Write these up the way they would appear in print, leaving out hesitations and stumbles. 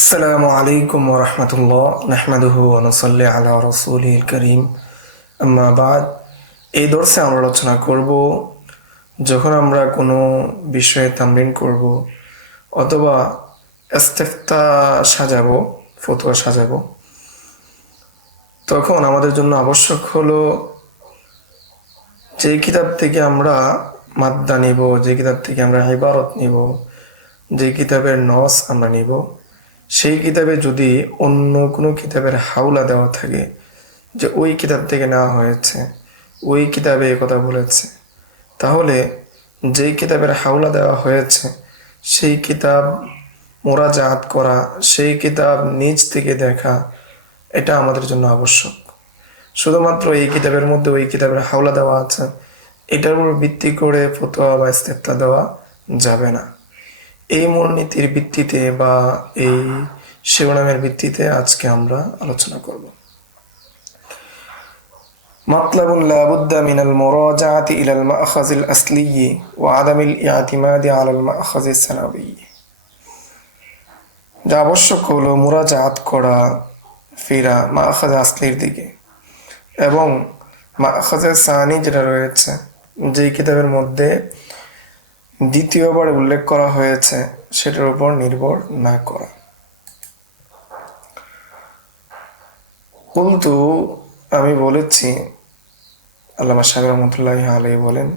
আসসালামু আলাইকুম ওরহমতুল্লাহ নাহমাদুহু ওয়া নুসাল্লি আলা রাসূলিল কারীম আম্মা বাদ। এই দর্সে আমরা আলোচনা করব যখন আমরা কোনো বিষয়ে তামরিন করব অথবা ইস্তেফতা সাজাবো, ফতোয়া সাজাবো, তখন আমাদের জন্য আবশ্যক হলো যে কিতাব থেকে আমরা মাদ্দা নিব, যে কিতাব থেকে আমরা ইবারত নিব, যে কিতাবের নস আমরা নিব, সেই কিতাবে যদি অন্য কোনো কিতাবের হাওলা দেওয়া থাকে যে ওই কিতাব থেকে নেওয়া হয়েছে, ওই কিতাবে এ কথা বলেছে, তাহলে যেই কিতাবের হাওলা দেওয়া হয়েছে সেই কিতাব মোরাজাত করা, সেই কিতাব নিজ থেকে দেখা, এটা আমাদের জন্য আবশ্যক। শুধুমাত্র এই কিতাবের মধ্যে ওই কিতাবের হাওলা দেওয়া আছে, এটার উপর ভিত্তি করে ফতোয়া বা ইস্তেফতা দেওয়া যাবে না। এই মূলনীতির ভিত্তিতে বা এই শিরোনামের ভিত্তিতে আজকে আমরা আলোচনা করব। মাতলাবুন লা বুদ্দা মিনাল মুরাজাআতি ইলাল মাআখাযিল আসলিয়্যি ওয়া আদামিল ইআতিমাদি আলাল মাআখাযিস সানাবিয়্যি। যা আবশ্যক হলো মুরাজাআত করা, ফিরা মাআখায আসলির দিকে, এবং মাআখাযে সানি যেটা রয়েছে, যেই কিতাবের মধ্যে দ্বিতীয়বার উল্লেখ করা হয়েছে সেটার উপর নির্ভর না করা। কিন্তু আমি বলেছি, আল্লামা সাহেব রহমতুল্লাহি আলাইহি বলেন,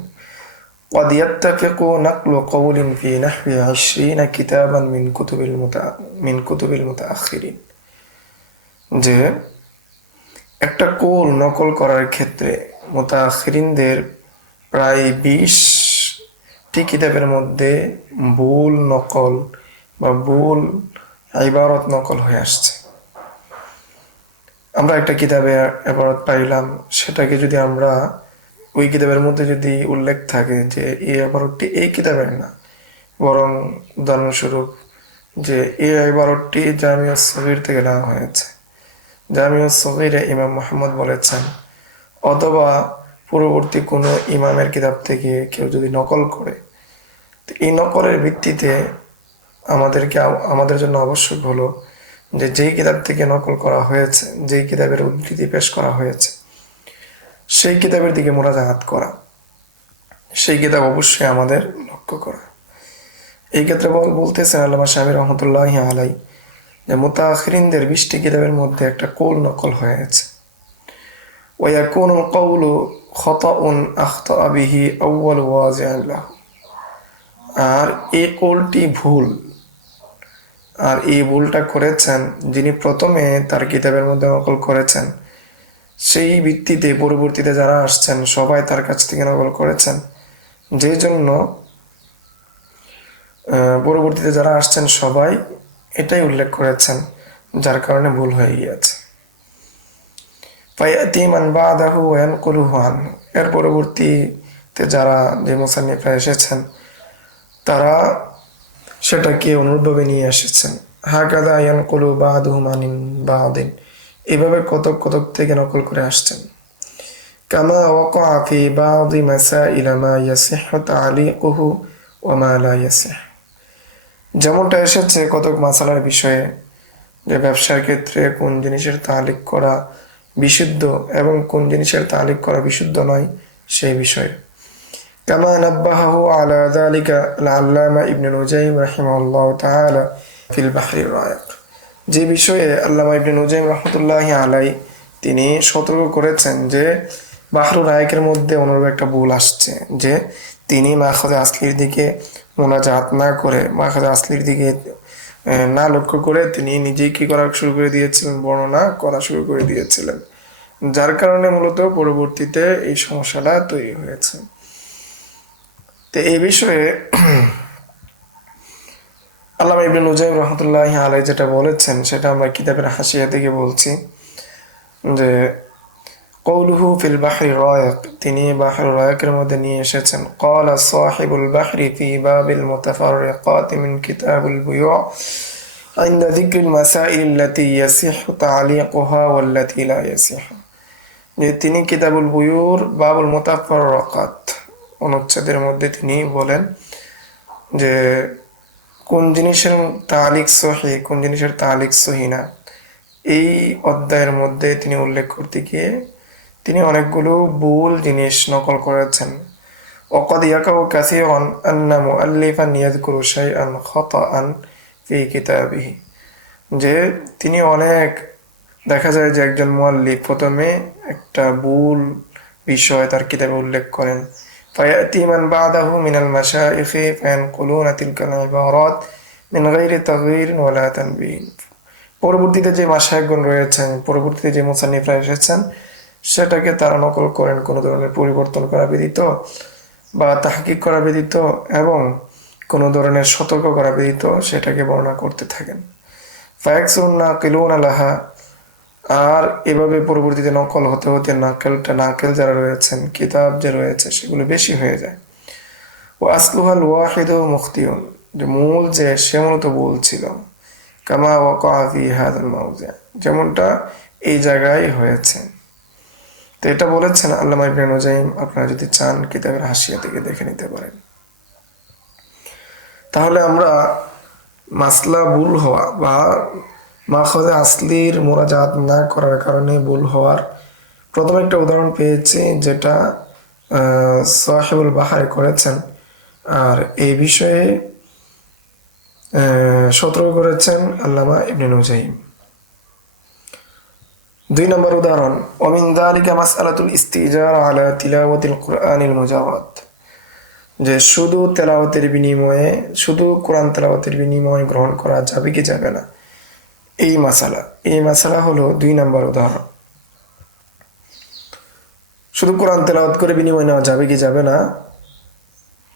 قد يتفق نقل قول في نحو 20 كتابا من كتب المتأخرين। যে একটা কৌল নকল করার ক্ষেত্রে মুতাআখিরিনদের প্রায় 20টি কিতাবের মধ্যে ভুল নকল বা ভুল ইবারত নকল হয়ে আসছে। আমরা একটা কিতাবে ইবারত পাইলাম, সেটাকে যদি আমরা ওই কিতাবের মধ্যে যদি উল্লেখ থাকে যে এই ইবারতটি এই কিতাবের না, বরং উদাহরণস্বরূপ যে এই ইবারতটি জামিউস সগীর থেকে নেওয়া হয়েছে, জামিউস সগীরে ইমাম মুহাম্মদ বলেছেন, অথবা পূর্ববর্তী কোনো ইমামের কিতাব থেকে কেউ যদি নকল করে, তো এই নকলের ভিত্তিতে আমাদের জন্য আবশ্যক হলো যে যেই কিতাব থেকে নকল করা হয়েছে, যেই কিতাবের উদ্ধৃতি পেশ করা হয়েছে, সেই কিতাবের দিকে মুরাজাআত করা, সেই কিতাব অবশ্যই আমাদের লক্ষ্য করা। এই ক্ষেত্রে বলতেছেন আল্লামা সাহেব রহমতুল্লাহি আলাইহি যে মুতাআখিরিনদের 20টি কিতাবের মধ্যে একটা কৌল নকল হয়েছে। ওয়ায়াকুনুল কওলু খাতাউন আখতাআ বিহি আউয়াল ওয়াজি'আন লাহু। আর এই কৌলটি ভুল, আর এই ভুলটা করেছেন যিনি প্রথমে তার কিতাবের মধ্যে নকল করেছেন, সেই ভিত্তিতে পরবর্তীতে যারা আসছেন সবাই তার কাছ থেকে নকল করেছেন, যে জন্য পরবর্তীতে যারা আসছেন সবাই এটাই উল্লেখ করেছেন, যার কারণে ভুল হয়ে গিয়েছে। ফায়াতি মান বাদাহু ওয়া ইয়ানকুলুহু আনহু। এর পরবর্তীতে যারা যে মুসান্নিফরা এসেছেন তারা সেটাকে অনুরূপভাবে নিয়ে এসেছেন। হাকাযা ইয়ানকুলু বাদুহুম আনিন বাদিন, এভাবে কতক কতক থেকে নকল করে আসছেন। কামা ওয়াকা'a ফি বাদি মাসাইল মা ইয়াসিহু তা'লিকুহু ওয়া মা লা ইয়াসিহ। যেমনটা এসেছে কতক মাসালার বিষয়ে, যে ব্যবসার ক্ষেত্রে কোন জিনিসের তালিক করা বিশুদ্ধ এবং কোন জিনিসের তালিক করা বিশুদ্ধ নয় সেই বিষয়ে। কামা নাব্বাহাহু আলা যালিকা আল-আল্লামা ইবনে নুজাইম রাহিমাহুল্লাহু তাআলা ফিল বাহরির রায়ক। যে বিষয়ে আল্লামা ইবনে নুজাইম রাহমাতুল্লাহি আলাইহি তিনি সতর্ক করেছেন যে বাহরুর রায়কের মধ্যে অনুরূপ একটা ভুল আসছে, যে তিনি মাখাযে আসলির দিকে মুনাজাত না করে, মাখাযে আসলির দিকে না লক্ষ্য করে তিনি নিজেই কি করা শুরু করে দিয়েছিলেন, বর্ণনা করা শুরু করে দিয়েছিলেন, যার কারণে মূলত পরবর্তীতে এই সমস্যাটা তৈরি হয়েছে। তো এই বিষয়ে আল্লামা ইবনে নুজাইম রাহমাতুল্লাহি আলাইহি যেটা বলেছেন সেটা আমরা কিতাবের হাসিয়া থেকে বলছি, যে কওলুহু ফিল বাহরির রায়ক, তিনি বাহরুর রায়কের মধ্যে নিয়ে এসেছেন, ক্বালা সাহিবুল বাহরি ফি বাবিল মুতাফাররিকাত মিন কিতাবুল বুয়ু' ইনদা যিকরিল মাসাইল আল্লাতী ইয়াসিহু তা'লিকুহা ওয়াল্লাতী লা ইয়াসিহু। যে তিনি কিতাবুল বুয়ুর বাবুল মুতাফাররিকাত অনুচ্ছেদের মধ্যে তিনি বলেন যে কোন জিনিসের তালিক সহি, কোন জিনিসের তালিক সহি না, এই অধ্যায়ের মধ্যে তিনি উল্লেখ করতে গিয়ে তিনি অনেকগুলো ভুল জিনিস নকল করেছেন। وقد يقع كثيرا أن مؤلفا يذكر شيئا خطأ في كتابه, যে তিনি অনেক দেখা যায় যে একজন মুআল্লিফ প্রথমে একটা ভুল বিষয় তার কিতাবে উল্লেখ করেন। فيأتي من بعده من المشايخ فينقلون تلك العبارات من غير تغيير ولا تنبيه. পরবর্তীতে যে মাশায়েখগণ রয়েছেন, পরবর্তীতে যে মুসান্নিফরা এসেছেন, সেটাকে তারা নকল করেন কোনো ধরনের পরিবর্তন করা ব্যতীত বা তাহকিক করা ব্যতীত এবং কোনো ধরনের সতর্ক করা ব্যতীত সেটাকে বর্ণনা করতে থাকেন। ফায়াকসুন নাকিলুন আলাহা, আর এভাবে পরবর্তীতে নকল হতে হতে নাকেল যারা রয়েছেন, কিতাব যে রয়েছে সেগুলো বেশি হয়ে যায়। ও আসলুহাল ওয়াহিদু মুখতিউন, যে মূল যে সে মূলত ভুল ছিল। কামা ওয়াকা ফি হাযাল মাওযি, যেমনটা এই জায়গায় হয়েছে। তো এটা বলেছেন আল্লামা ইবনে নুজাইম, আপনারা যদি চান কিতাবের হাসিয়া থেকে দেখে নিতে পারেন। তাহলে আমরা মাসলা ভুল হওয়া বা মাখযে আসলির মুরাজাত না করার কারণে ভুল হওয়ার প্রথম একটা উদাহরণ পেয়েছি, যেটা সাহিবুল বাহারে করেছেন, আর এই বিষয়ে সতর্ক করেছেন আল্লামা ইবনে নুজাইম। 2 নম্বর উদাহরণ, ওমিন যালিকা মাসআলাতুল ইস্তিজার আলা তিলাওয়াতিল কুরআনিল মুজাওয়াদ, যে শুধু তেলাওয়াতের বিনিময়ে, শুধু কোরআন তেলাওয়াতের বিনিময়ে গ্রহণ করা যাবে কি যাবে না, এই মাসালা হলো 2 নম্বর উদাহরণ। শুধু কোরআন তেলাওয়াত করে বিনিময় নেওয়া যাবে কি যাবে না,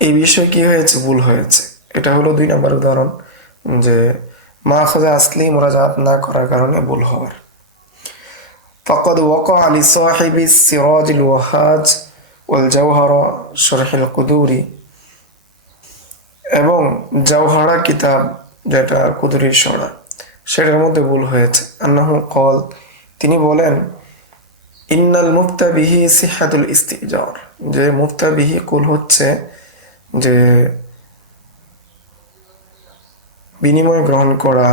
এই বিষয়ে কি হয়েছে, ভুল হয়েছে। এটা হলো 2 নম্বর উদাহরণ, যে মাখযে আসলি মুরাজাত না করার কারণে ভুল হওয়ার। ফাকাদ ওয়াকা লিসাহিবি সিরাজিল ওয়াহাজ ওয়াল জাওহারা শরহুল কুদুরি, এবং জাওহারা কিতাব যেটা কুদুরির শরহ, সেটার মধ্যে ভুল হয়েছে। আন্নাহু ক্বাল, তিনি বলেন, ইন্নাল মুফতা বিহি সিহাতুল ইস্তিজার, যে মুফতা বিহি কুল হচ্ছে যে বিনিময় গ্রহণ করা,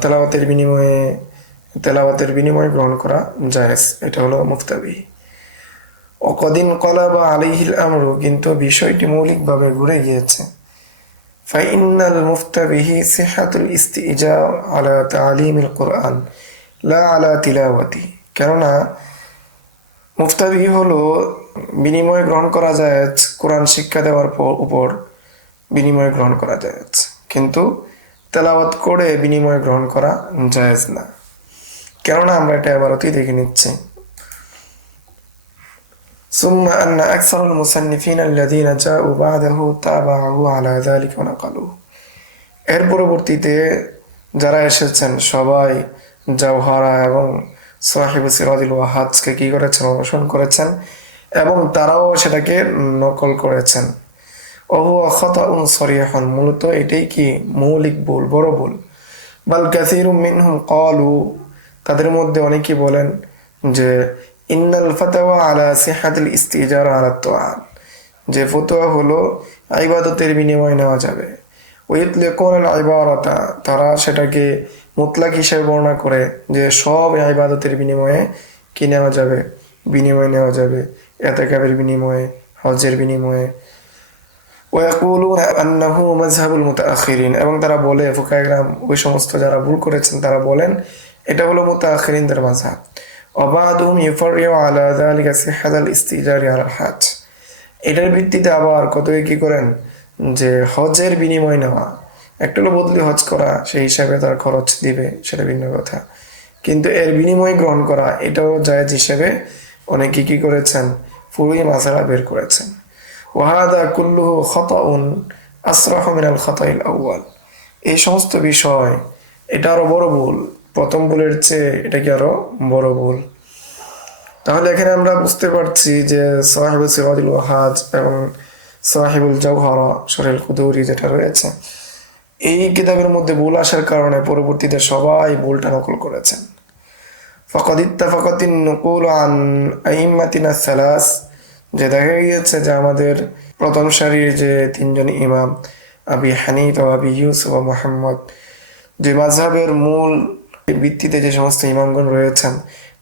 তেলাওয়াতের বিনিময়ে গ্রহণ করা জায়েজ, এটা হলো মুফতা বিহি। অকদিন কলাবা আলাইহিল আমরু, কিন্তু বিষয়টি মৌলিকভাবে ঘুরে গিয়েছে। ফাইন্নাল মুফতা বিহি সিহাতুল ইস্তিজার আলা তালিমিল কুরআন লা আলা তিলাওয়াতি, কেননা মুফতা বিহি হলো বিনিময় গ্রহণ করা জায়েজ, কোরআন শিক্ষা দেওয়ার উপর বিনিময় গ্রহণ করা জায়েজ, কিন্তু তেলাওয়াত করে বিনিময় গ্রহণ করা জায়েজ না। কেননা আমরা এটা এবারতেই দেখে নিচ্ছি। ثم أن أكثر المصنفين الذين جاءوا بعده تابعوا على ذلك ونقلوه, এর পরবর্তীতে যারা এসেছেন সবাই জাওহারা এবং সাহিবু সিরাজুল ওয়াহাজকে কি করেছেন, অনুসরণ করেছেন এবং তারাও সেটাকে নকল করেছেন। ওহুয়া খাতাউন সরিহুন, মূলত এটাই কি মৌলিক ভুল, বড় ভুল। বাল কাসীরুম মিনহুম ক্বালু, তাদের মধ্যে অনেকেই বলেন যে ইন্নাল ফাতাওয়া আলা সিহাতিল ইস্তিজার আলা তুআত, যে ফতোয়া হলো ইবাদতের বিনিময় নেওয়া যাবে। ওয়াইতলিকুনাল ইবারাতা, তারা সেটাকে মুতলাক হিসেবে বর্ণনা করে যে সব ইবাদতের বিনিময়ে কি নেওয়া যাবে, বিনিময় নেওয়া যাবে, ইতিকাফের বিনিময়ে, হজের বিনিময়ে। ওয়াকুলুনা আন্নাহু মাযহাবুল মুতাআখিরিন, এবং তারা বলে, ফুকাহায়ে কেরাম ওই সমস্ত যারা ভুল করেছেন তারা বলেন এটা হলো মুতাআখিরিনদের মাযহাব। ওয়াবাদুহুম ইউফাররিউ আলা যালিকা সিহাতাল ইস্তিজারি আলাল হজ, এটার ভিত্তিতে আবার কত কি করেন যে হজের বিনিময় নেওয়া, একটা হলো বদলি হজ করা, সেই হিসাবে তার খরচ দিবে, সেটা ভিন্ন কথা, কিন্তু এর বিনিময় গ্রহণ করা এটাও জায়েজ হিসেবে অনেকে কি করেছেন, পুরোই মাসালা বের করেছেন। ওয়াহাদা কুল্লুহু খাতাউন আসরাহু মিনাল খাতাইল আউয়াল, এই সমস্ত বিষয় এটা আরো বড় ভুল, প্রথম ভুলের চেয়ে এটা কি আরো বড় ভুল। তাহলে এখানে আমরা বুঝতে পারছি যে সাহিবুল সিরাজুল ওয়াহাজ এবং সাহিবুল জাওহারা শরহুল কুদুরি যেটা রয়েছে, এই কিতাবের মধ্যে ভুল আসার কারণে পরবর্তীতে সবাই ভুলটা নকল করেছেন। ফাকাদ ইত্তাফাকাতিন নুকুল আন আইম্মাতিনা সালাস, যে দেখা গিয়েছে যে আমাদের প্রথম সারির যে 3 জন ইমাম আবি হানিফা ও আবি ইউসুফ ও মুহাম্মদ, যে মাযহাবের মূল ভিত্তিতে যে সমস্ত ইমামগণ রয়েছেন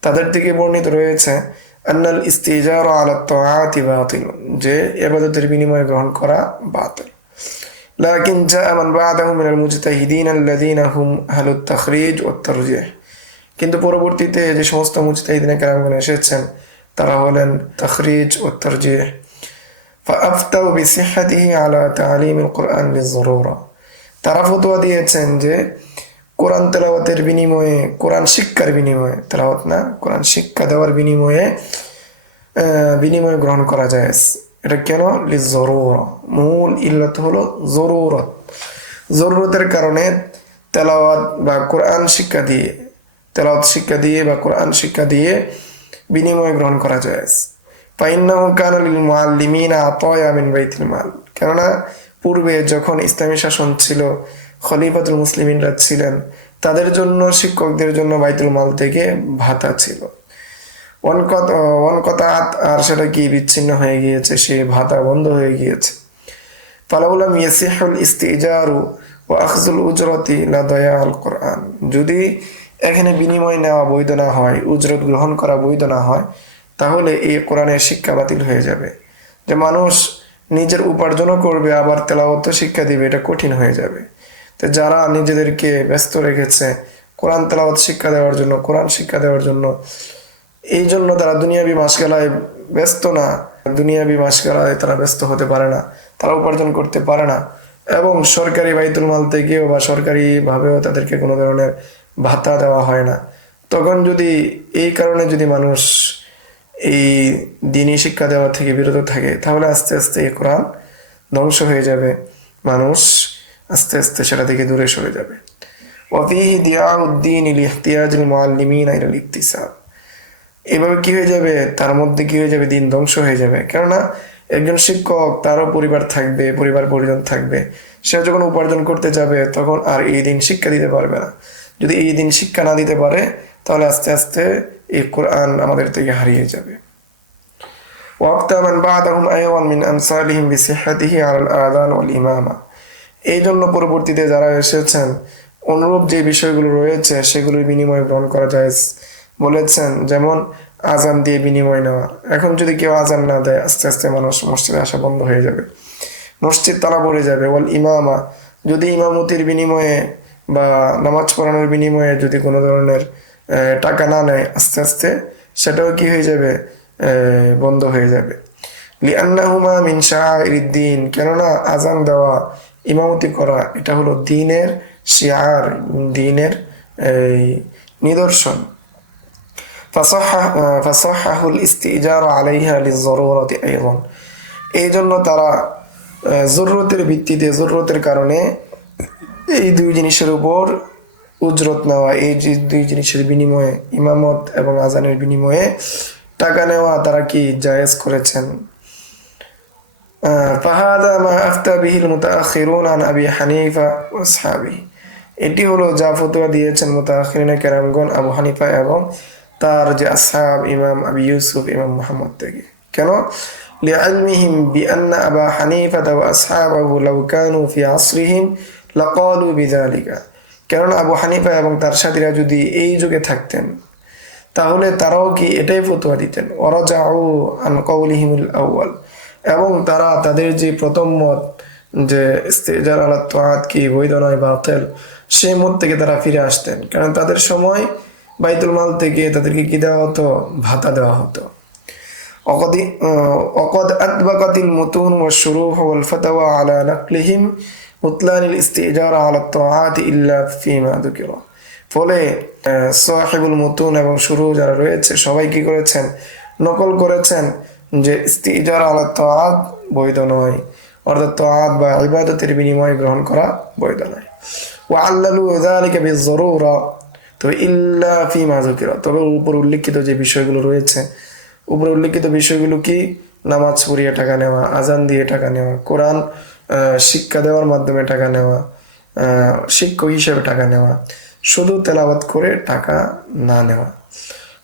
তাদের থেকে বর্ণিত রয়েছে আন্নাল ইস্তিজার আলা তাআতি বাতিল, যে ইবাদতের বিনিময়ে গ্রহণ করা বাতিল। লাকিন জাআ মান বা'দাহুম মিনাল মুজতাহিদিন আল্লাযীনা হুম আহলুত তাখরিজ ওয়াত তারজিহ, কিন্তু পরবর্তীতে যে সমস্ত মুজতাহিদিনে কেরামগণ এসেছেন তারা হলেন তাখরিজ ওয়াত তারজিহ। ফাআফতাউ বিসিহ্হাতিহি আলা তা'লিমিল কুরআন লিয-যুরুরা, তারা ফতোয়া দিয়েছেন যে কোরআন তেলাওয়াতের বিনিময়ে, কোরআন শিক্ষার বিনিময়ে, তেলাওয়াত না, কোরআন শিক্ষা দেওয়ার বিনিময়ে বিনিময় গ্রহণ করা যায়। এটা কেন? লিয-যুরুরা, মূল ইল্লাত হলো জরুরত, জরুরতের কারণে তেলাওয়াত বা কোরআন শিক্ষা দিয়ে, তেলাওয়াত শিক্ষা দিয়ে বা কোরআন শিক্ষা দিয়ে বিনিময় গ্রহণ করা যায়। ফাইন্নাহু কানা লিল মুআল্লিমিনা আতায়া মিন বাইতিল মাল, কেননা পূর্বে যখন ইসলামী শাসন ছিল, খলিফাতুল মুসলিমিনরা ছিলেন, তাদের জন্য, শিক্ষকদের জন্য বাইতুল মাল থেকে ভাতা ছিল। ওয়ানকাতাআত, আর সেটা কি বিচ্ছিন্ন হয়ে গিয়েছে, সে ভাতা বন্ধ হয়ে গিয়েছে। ফালাউলাম ইয়াসিহুল ইস্তিজারু ওয়া আখযুল উজরতি লাদায়াল কুরআন, যদি এখানে বিনিময় নেওয়া বৈধ না হয়, উজরত গ্রহণ করা বৈধ না হয়, তাহলে এই কোরআনের শিক্ষা বাতিল হয়ে যাবে। যে মানুষ নিজের উপার্জনও করবে আবার তেলাওয়াত শিক্ষা দিবে, এটা কঠিন হয়ে যাবে। তো যারা নিজেদেরকে ব্যস্ত রেখেছে কোরআন তেলাওয়াত শিক্ষা দেওয়ার জন্য, কোরআন শিক্ষা দেওয়ার জন্য, এই জন্য তারা দুনিয়াবি মাসগালায় ব্যস্ত না, দুনিয়াবি মাসগালায় তারা ব্যস্ত হতে পারে না, তারা উপার্জন করতে পারে না, এবং সরকারি বাইতুল মাল থেকেও বা সরকারি ভাবেও তাদেরকে কোনো ধরনের ভাতা দেওয়া হয় না। তখন যদি এই কারণে যদি মানুষ এই দ্বীনি শিক্ষা দেওয়া থেকে বিরত থাকে, তাহলে আস্তে আস্তে এই কোরআন ধ্বংস হয়ে যাবে, মানুষ আস্তে আস্তে সেটা থেকে দূরে সরে যাবে। ওয়াফিহি দিয়াউদ্দিন লিহতিয়াজিল মুআল্লিমিনা ইলাল ইকতিসাব, এভাবে কি হয়ে যাবে, তার মধ্যে কি হয়ে যাবে, দিন ধ্বংস হয়ে যাবে। কেননা একজন শিক্ষক, তারও পরিবার থাকবে, পরিবার পরিজন থাকবে, সে যখন উপার্জন করতে যাবে তখন আর এই দিন শিক্ষা দিতে পারবে না। যদি এই দিন শিক্ষা না দিতে পারে তাহলে আস্তে আস্তে এই কোরআন আমাদের থেকে হারিয়ে যাবে। ওয়াক্তা মান বা'দাহুম আইওয়ান মিন আমসালিহিম বিসিহ্হাতিহি আলাল আযান ওয়াল ইমামা, এই জন্য পরবর্তীতে যারা এসেছেন অনুরূপ যে বিষয়গুলো রয়েছে সেগুলোর বিনিময় গ্রহণ করা যায় বলেছেন, যেমন আজান দিয়ে বিনিময় নেওয়া। এখন যদি কেউ আজান না দেয়, আস্তে আস্তে মানুষ মসজিদে আসা বন্ধ হয়ে যাবে, মসজিদ তালা পড়ে যাবে। ওয়াল ইমামা, যদি ইমামতির বিনিময়ে বা নামাজ পড়ানোর বিনিময়ে যদি কোনো ধরনের টাকা না নেয়, আস্তে আস্তে সেটাও কি হয়ে যাবে, বন্ধ হয়ে যাবে। লিআন্নাহুমা মিন শাআইরিদ্দিন, কেননা আজান দেওয়া, ইমামতি করা, এটা হলো দ্বীনের শিআর, দ্বীনের নিদর্শন। ফাসাহাহুল ইস্তিজার আলাইহা লিয-যুরুরাতি আইযান, এই জন্য তারা জরুরতের ভিত্তিতে, জরুরতের কারণে এই দুই জিনিসের উপর উজরত নেওয়া, এই দুই জিনিসের বিনিময়ে, ইমামত এবং আজানের বিনিময়ে টাকা নেওয়া, তারা কি জায়েজ করেছেন। ফাহাদা মা আফতা বিহিল মুতাআখিরুন আন আবি হানিফা ওয়া আসহাবিহি, এটি হলো যা ফতোয়া দিয়েছেন মুতাআখিরিনে কেরামগণ আবু হানিফা এবং তার যে আসহাব, ইমাম আবি ইউসুফ, ইমাম মুহাম্মদ থেকে। কেন? লিআলমিহিম বিআন্না আবা হানিফা ওয়া আসহাবাহু লাউ কানু ফি আসরিহিম লাকালু বিযালিকা, কেননা আবু হানিফা এবং তার সাথীরা যদি এই যুগে থাকতেন তাহলে তারাও কি এটাই ফতোয়া দিতেন। ওয়ারাজাউ আন কাউলিহিমুল আউয়াল, এবং তারা তাদের যে প্রথম মত যে ইস্তিজার আলা তাআত কি বৈধ নয়, বাতিল, সেই মত থেকে তারা ফিরে আসতেন। কারণ তাদের সময় বাইতুল মাল থেকে তাদেরকে কি দেওয়া হতো, ভাতা দেওয়া হতো। وقد أطبقت المتون والشروح والفتوى على نقلهم بطلان الاستئجار على الطاعات إلا فيما ذكر, ফলে সাহিবুল মুতুন এবং শুরু যারা রয়েছে সবাই কি করেছেন, নকল করেছেন যে ইস্তিজার আলা তাআত বৈধ নয়, অর্থাৎ তাআত বা ইবাদতের বিনিময় গ্রহণ করা বৈধ নয়। ওয়া আল্লালু যালিকা বিয-যুরুরা, তবে ইল্লা ফিমা যুকিরা, তবে উপর উল্লেখিত যে বিষয়গুলো রয়েছে, উপরে উল্লেখিত বিষয়গুলো কি, নামাজ পড়িয়ে টাকা নেওয়া, আজান দিয়ে টাকা নেওয়া, কোরআন শিক্ষা দেওয়ার মাধ্যমে টাকা নেওয়া, শিক্ষক হিসেবে টাকা নেওয়া, শুধু তেলাওয়াত করে টাকা না নেওয়া।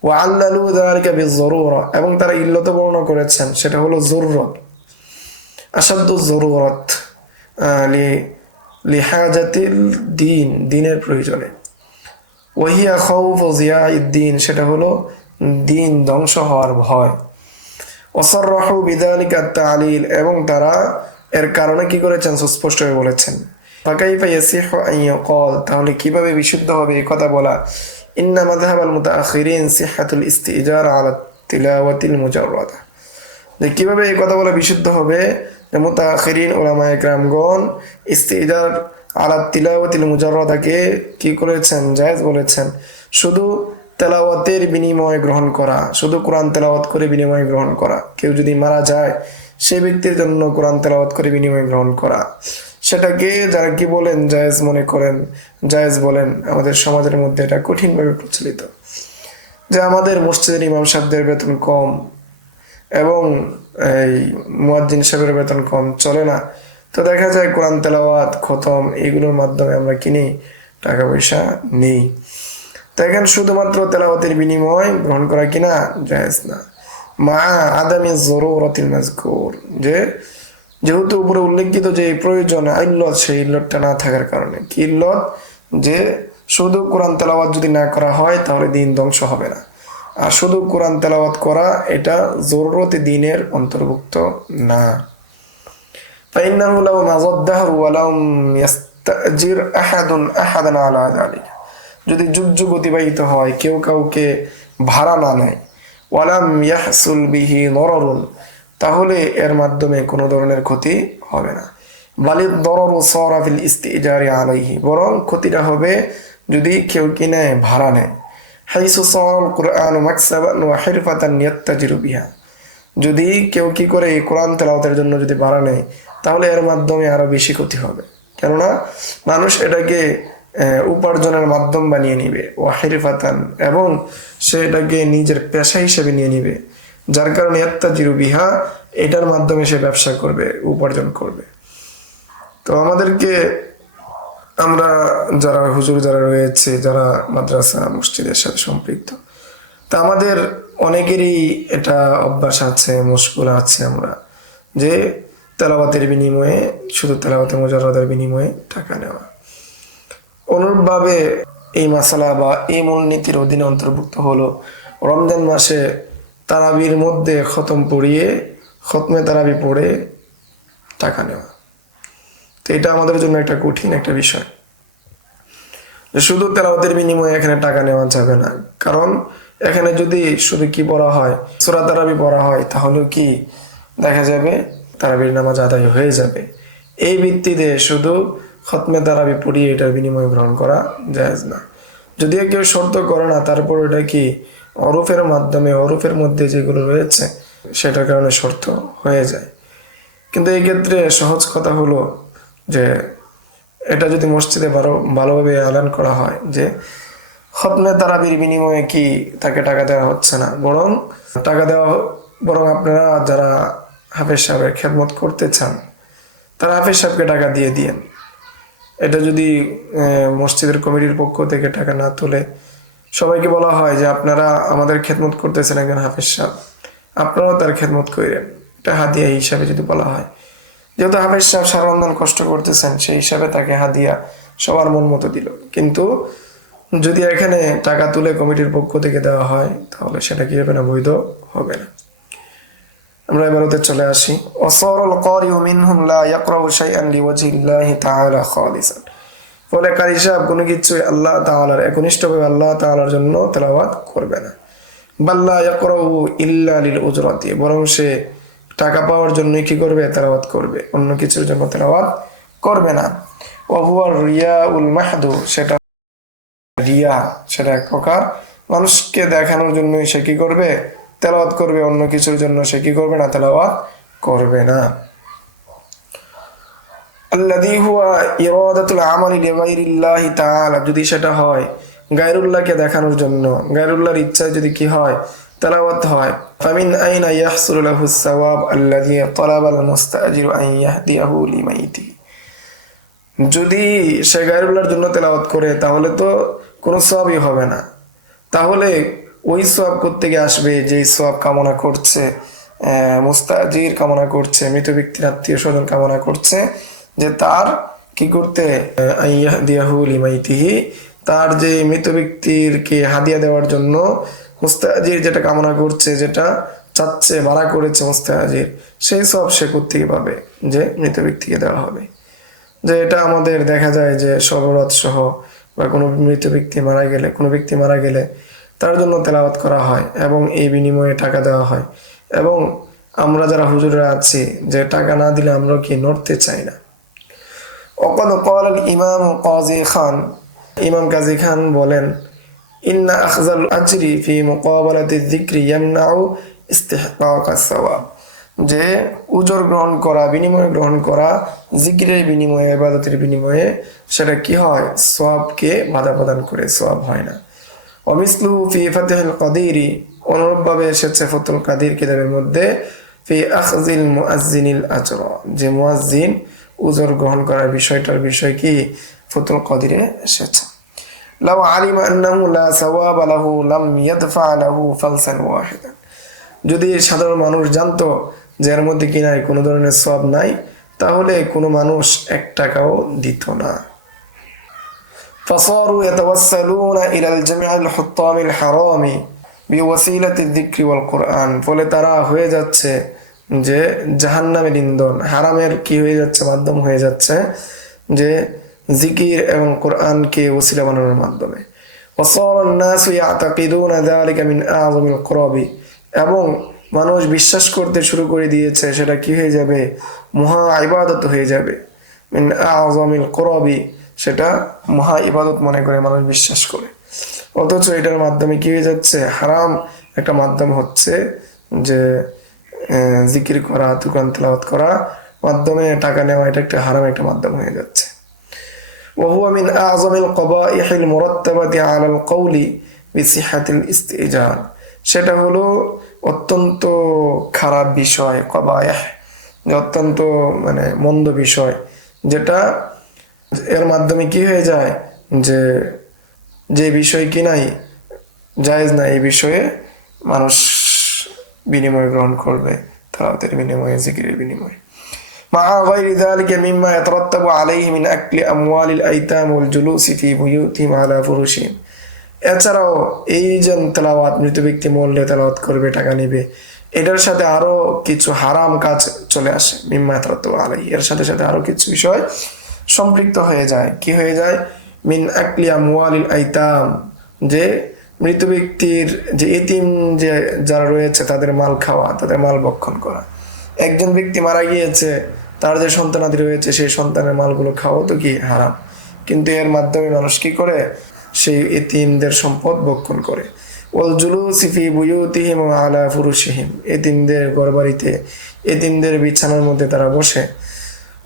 ওয়া আল্লালু যালিকা বিয-যুরুরা, এবং তারা ইল্লত বর্ণনা করেছেন, সেটা হলো জরুরত, আসাদ্দু জরুরত, লিহাজাতিল দিন, দিনের প্রয়োজনে। ওয়াহিয়া খাউফু জিয়াইদ্দিন, সেটা হলো দিন ধ্বংস হওয়ার ভয়। ওয়াসাররাহু বিযালিকা তা'লিল, এবং তারা এর কারণে কি করেছেন সুস্পষ্ট হয়ে বলেছেন। ফাকাইফা ইয়াসিহু আন ইয়াকাল, তাহলে কিভাবে বিশুদ্ধ হবে এই কথা বলা। ইন্না মাযহাবাল মুতাআখিরিন সিহহাতুল ইস্তিজার আলা তিলাওয়াতিল মুজাররাদা, যে কিভাবে এই কথা বলা বিশুদ্ধ হবে, যে মুতাআখিরিন উলামায়ে কেরামগণ ইস্তিজার আলা তিলাওয়াতিল মুজাররাদাকে কি করেছেন, জায়েজ বলেছেন। শুধু তেলাওয়াতের বিনিময়ে গ্রহণ করা, শুধু কোরআন তেলাওয়াত করে বিনিময়ে গ্রহণ করা। কেউ যদি মারা যায় সেই ব্যক্তির জন্য কোরআন তেলাওয়াত করে বিনিময়ে গ্রহণ করা, সেটাকে যারা কি বলেন জায়েজ মনে করেন, জায়েজ বলেন। আমাদের সমাজের মধ্যে এটা কঠিনভাবে প্রচলিত যে আমাদের মসজিদের ইমাম সাহেবদের বেতন কম এবং এই মুয়াজ্জিন সাহেবের বেতন কম, চলে না। তো দেখা যায় কোরআন তেলাওয়াত, খতম, এগুলোর মাধ্যমে আমরা কিনি, টাকা পয়সা নেই। তো এখানে শুধুমাত্র তেলাওয়াতের বিনিময় গ্রহণ করা কিনা জায়েজ না, মা আদামি যরুরাতিল মাযকুর, যেহেতু উপরে উল্লেখিত যে প্রয়োজন ইল্লত, সেই ইল্লতটা না থাকার কারণে। কি ইল্লত? যে শুধু কোরআন তেলাওয়াত যদি না করা হয় তাহলে দিন ধ্বংস হবে না, আর শুধু কোরআন তেলাওয়াত করা এটা জরুরতে দিনের অন্তর্ভুক্ত না। فإنه لو مضى الدهر ولم يستأجر أحد أحدا على ذلك, যদি যুগ যুগ অতিবাহিত হয়, কেউ কাউকে ভাড়া না নেয়, ওয়ালাম ইয়াহসুল বিহি দরারুন, তাহলে এর মাধ্যমে কোনো ধরনের ক্ষতি হবে না। বালিদ দরারু সারা ফিল ইস্তিজারি আলাইহি, বরং ক্ষতিটা হবে যদি কেউ কিনে ভাড়া নেয়। হাইসু সারাল কুরআন মাকসাবান ওয়া হিরফাতান ইয়াত্তাজিরু বিহা, যদি কেউ কি করে এই কোরআন তেলাওয়াতের জন্য যদি ভাড়া নেয় তাহলে এর মাধ্যমে আরো বেশি ক্ষতি হবে। কেননা মানুষ এটাকে উপার্জনের মাধ্যম বানিয়ে নিবে, ওয়াহিরফাতান, এবং সে এটাকে নিজের পেশা হিসেবে নিয়ে নিবে, যার কারণে ইয়াত্তাজিরু বিহা, এটার মাধ্যমে সে ব্যবসা করবে, উপার্জন করবে। তো আমাদেরকে, আমরা যারা হুজুর যারা রয়েছে, যারা মাদ্রাসা মসজিদের সাথে সম্পৃক্ত, তা আমাদের অনেকেরই এটা অভ্যাস আছে, মুশকুল আছে আমরা, যে তেলাওয়াতের বিনিময়ে, শুধু তেলাওয়াতে মুজাররাদের বিনিময়ে টাকা নেওয়া। অনুরূপভাবে এই মাসালা বা এই মূলনীতির অধীনে অন্তর্ভুক্ত হলো রমজান মাসে তারাবির মধ্যে খতম পড়িয়ে, খতমে তারাবি পড়ে টাকা নেওয়া। তো এটা আমাদের জন্য একটা কঠিন একটা বিষয়, যে শুধু তেলাওয়াতের বিনিময়ে এখানে টাকা নেওয়া যাবে না। কারণ এখানে যদি শুধু কি পড়া হয়, সূরা তারাবি পড়া হয়, তাহলে কি দেখা যাবে তারাবির নামাজ আদায় হয়ে যাবে। এই ভিত্তিতে শুধু খতমে তারাবি পড়িয়ে এটার বিনিময় গ্রহণ করা জায়েজ না। যদিও কেউ শর্ত করে না, তারপর এটা কি অরুফের মাধ্যমে, অরুফের মধ্যে যেগুলো রয়েছে সেটার কারণে শর্ত হয়ে যায়। কিন্তু এই ক্ষেত্রে সহজ কথা হলো যে এটা যদি মসজিদে ভালোভাবে এলান করা হয় যে খতমে তারাবির বিনিময়ে কি তাকে টাকা দেওয়া হচ্ছে না, বরং টাকা দেওয়া, বরং আপনারা যারা হাফেজ সাহেবের খেদমত করতে চান তারা হাফেজ সাহেবকে টাকা দিয়ে দিয়েন। এটা যদি মসজিদের কমিটির পক্ষ থেকে টাকা না তুলে সবাইকে বলা হয় যে আপনারা আমাদের খেদমত করতেছেন একজন হাফেজ সাহেব, আপনারাও তার খেদমত করেন, এটা হাদিয়া হিসাবে যদি বলা হয়। যেহেতু হাফেজ সাহেব সারা রমজান কষ্ট করতেছেন, সেই হিসাবে তাকে হাদিয়া সবার মন মতো দিল। কিন্তু যদি এখানে টাকা তুলে কমিটির পক্ষ থেকে দেওয়া হয় তাহলে সেটা কি হবে না, বৈধ হবে না। আমরা এবারতে চলে আসি। ওয়াসারুল কারিউ মিনহুম লা ইয়াকরাউ শাইআন লিওয়াজহিল্লাহি তাআলা খালিসান, ফলে কারি সাহেব কোনো কিছু আল্লাহ তাআলার, একনিষ্ঠভাবে আল্লাহ তাআলার জন্য তেলাওয়াত করবে না। বাল্লা ইয়াকরাউ ইল্লা লিল উজরাতি, বরং সে টাকা পাওয়ার জন্য কি করবে, তেলাওয়াত করবে, অন্য কিছুর জন্য তেলাওয়াত করবে না। ওয়া হুয়া রিয়াউল মাহদু, সেটা রিয়া, সেটা এক প্রকার মানুষকে দেখানোর জন্যই সে কি করবে, তেলাওয়াত করবে, অন্য কিছুর জন্য সে কি করবে না, তেলাওয়াত করবে না। আল্লাযী হুয়া ইরাদাতুল আমালি লিগাইরিল্লাহি তাআলা, যদি সেটা হয় গায়রুল্লাহকে দেখানোর জন্য, গায়রুল্লাহর ইচ্ছায় যদি কি হয়, তেলাওয়াত হয়, ফামিন আইনা ইয়াহসুলু লাহুস সাওয়াব আল্লাযী তালাবাল মুস্তাজিরু আন ইয়াহদিয়াহু লিমাইতিহি, যদি সে গায়রুল্লাহর জন্য তেলাওয়াত করে তাহলে তো কোনো সওয়াবই হবে না। তাহলে ওই সওয়াব কোত্থেকে আসবে, যেই সওয়াব কামনা করছে মুস্তাজির, কামনা করছে মৃত ব্যক্তির আত্মীয় স্বজন কামনা করছে, যে তার কি করতে, আইয়াহদিয়াহু লিমাইতিহি, তার যে মৃত ব্যক্তিরকে হাদিয়া দেওয়ার জন্য মুস্তাজির যেটা কামনা করছে, যেটা চাচ্ছে, ভাড়া করেছে মুস্তাজির, সেই সব সে কোত্থেকে পাবে, যে মৃত ব্যক্তিকে দেওয়া হবে। যে এটা আমাদের দেখা যায় যে শবরত সহ বা কোনো মৃত ব্যক্তি মারা গেলে, কোনো ব্যক্তি মারা গেলে তার জন্য তেলাওয়াত করা হয় এবং এই বিনিময়ে টাকা দেওয়া হয়। এবং আমরা যারা হুজুররা আছি, যে টাকা না দিলে আমরা কি নড়তে চাই না। ওকাদ ক্বাল আল ইমাম কাজী খান, ইমাম কাজী খান বলেন, ইন্না আখযাল আজরি ফি মুকাবালাতি যিকরি ইয়ামনাউ ইস্তিহকাক আস-সাওয়াব, যে উজর গ্রহণ করা, বিনিময় গ্রহণ করা, জিকিরের বিনিময়ে, ইবাদতের বিনিময়ে, সেটা কি হয়, সওয়াবকে বাধা প্রদান করে, সওয়াব হয় না। ওয়ামিসলু ফি ফাতহুল কাদিরি, অনুরূপভাবে এসেছে ফাতহুল কাদির কিতাবের মধ্যে, ফি আখযিল মুআজ্জিনিল আজর, যে মুয়াজ্জিন উজর গ্রহণ করার বিষয়টার বিষয় কি ফাতহুল কাদিরে এসেছে। লাউ আলিমা আন্নাহু লা সাওয়াবা লাহু লাম ইয়াদফা লাহু ফালসান ওয়াহিদান, যদি সাধারণ মানুষ জানতো যে এর মধ্যে কি নাই, কোনো ধরনের সওয়াব নাই, তাহলে কোনো মানুষ 1 টাকাও দিত না। فصاروا يتوسلون إلى الجميع الحطام الحرام بوسيلة الذكر والقرآن, ফলে তারা হয়ে যাচ্ছে যে জাহান্নামের ইন্ধন, হারামের কি হয়ে যাচ্ছে, মাধ্যম হয়ে যাচ্ছে, যে জিকির এবং কোরআনকে ওসিলা বানানোর মাধ্যমে। وصار الناس يعتقدون ذلك من أعظم القرب, এবং মানুষ বিশ্বাস করতে শুরু করে দিয়েছে সেটা কি হয়ে যাবে, মহা ইবাদত হয়ে যাবে। মিন আযমিল কুরবি, সেটা মহা ইবাদত মনে করে মানুষ বিশ্বাস করে, অথচ এটার মাধ্যমে কি হয়ে যাচ্ছে, হারাম একটা মাধ্যম হচ্ছে, যে জিকির করা, কোরআন তেলাওয়াত করা মাধ্যমে টাকা নেওয়া, এটা একটা হারাম একটা মাধ্যম হয়ে যাচ্ছে। وهو من أعظم القبائح المرتبة على القول بصحة الاستئجار, সেটা হলো অত্যন্ত খারাপ বিষয়, কবায়েহ, অত্যন্ত মানে মন্দ বিষয়, যেটা এর মাধ্যমে কি হয়ে যায়, যে যে বিষয় কি নাই, জায়েজ না, এই বিষয়ে মানুষ বিনিময় গ্রহণ করবে, তেলাওয়াতের বিনিময়ে, জিকিরের বিনিময়ে। مع غير ذلك مما يترتب عليه من أكل أموال الأيتام والجلوس في بيوتهم على فرشهم, এছাড়াও এই যে তেলাওয়াত, মৃত ব্যক্তি মরলে তেলাওয়াত করবে, টাকা নিবে, এটার সাথে আরো কিছু হারাম কাজ চলে আসে। মিম্মা ইয়াতারাত্তাবু আলাইহি, এর সাথে সাথে আরো কিছু বিষয় সম্পৃক্ত হয়ে যায়। কি হয়ে যায়, মিন আকলি আমওয়ালিল আইতাম, যে মৃত ব্যক্তির যে এতিম যে যারা রয়েছে তাদের মাল খাওয়া, তাদের মাল ভক্ষণ করা। একজন ব্যক্তি মারা গিয়েছে, তার যে সন্তানাদি রয়েছে সেই সন্তানের মালগুলো খাওয়া তো কি হারাম, কিন্তু এর মাধ্যমে মানুষ কি করে, সেই এতিমদের সম্পদ ভক্ষণ করে। ওয়াল জুলুসি ফি বুয়ুতিহিম ওয়া আলা ফুরুশিহিম, এতিমদের ঘরবাড়িতে, এতিমদের বিছানার মধ্যে তারা বসে।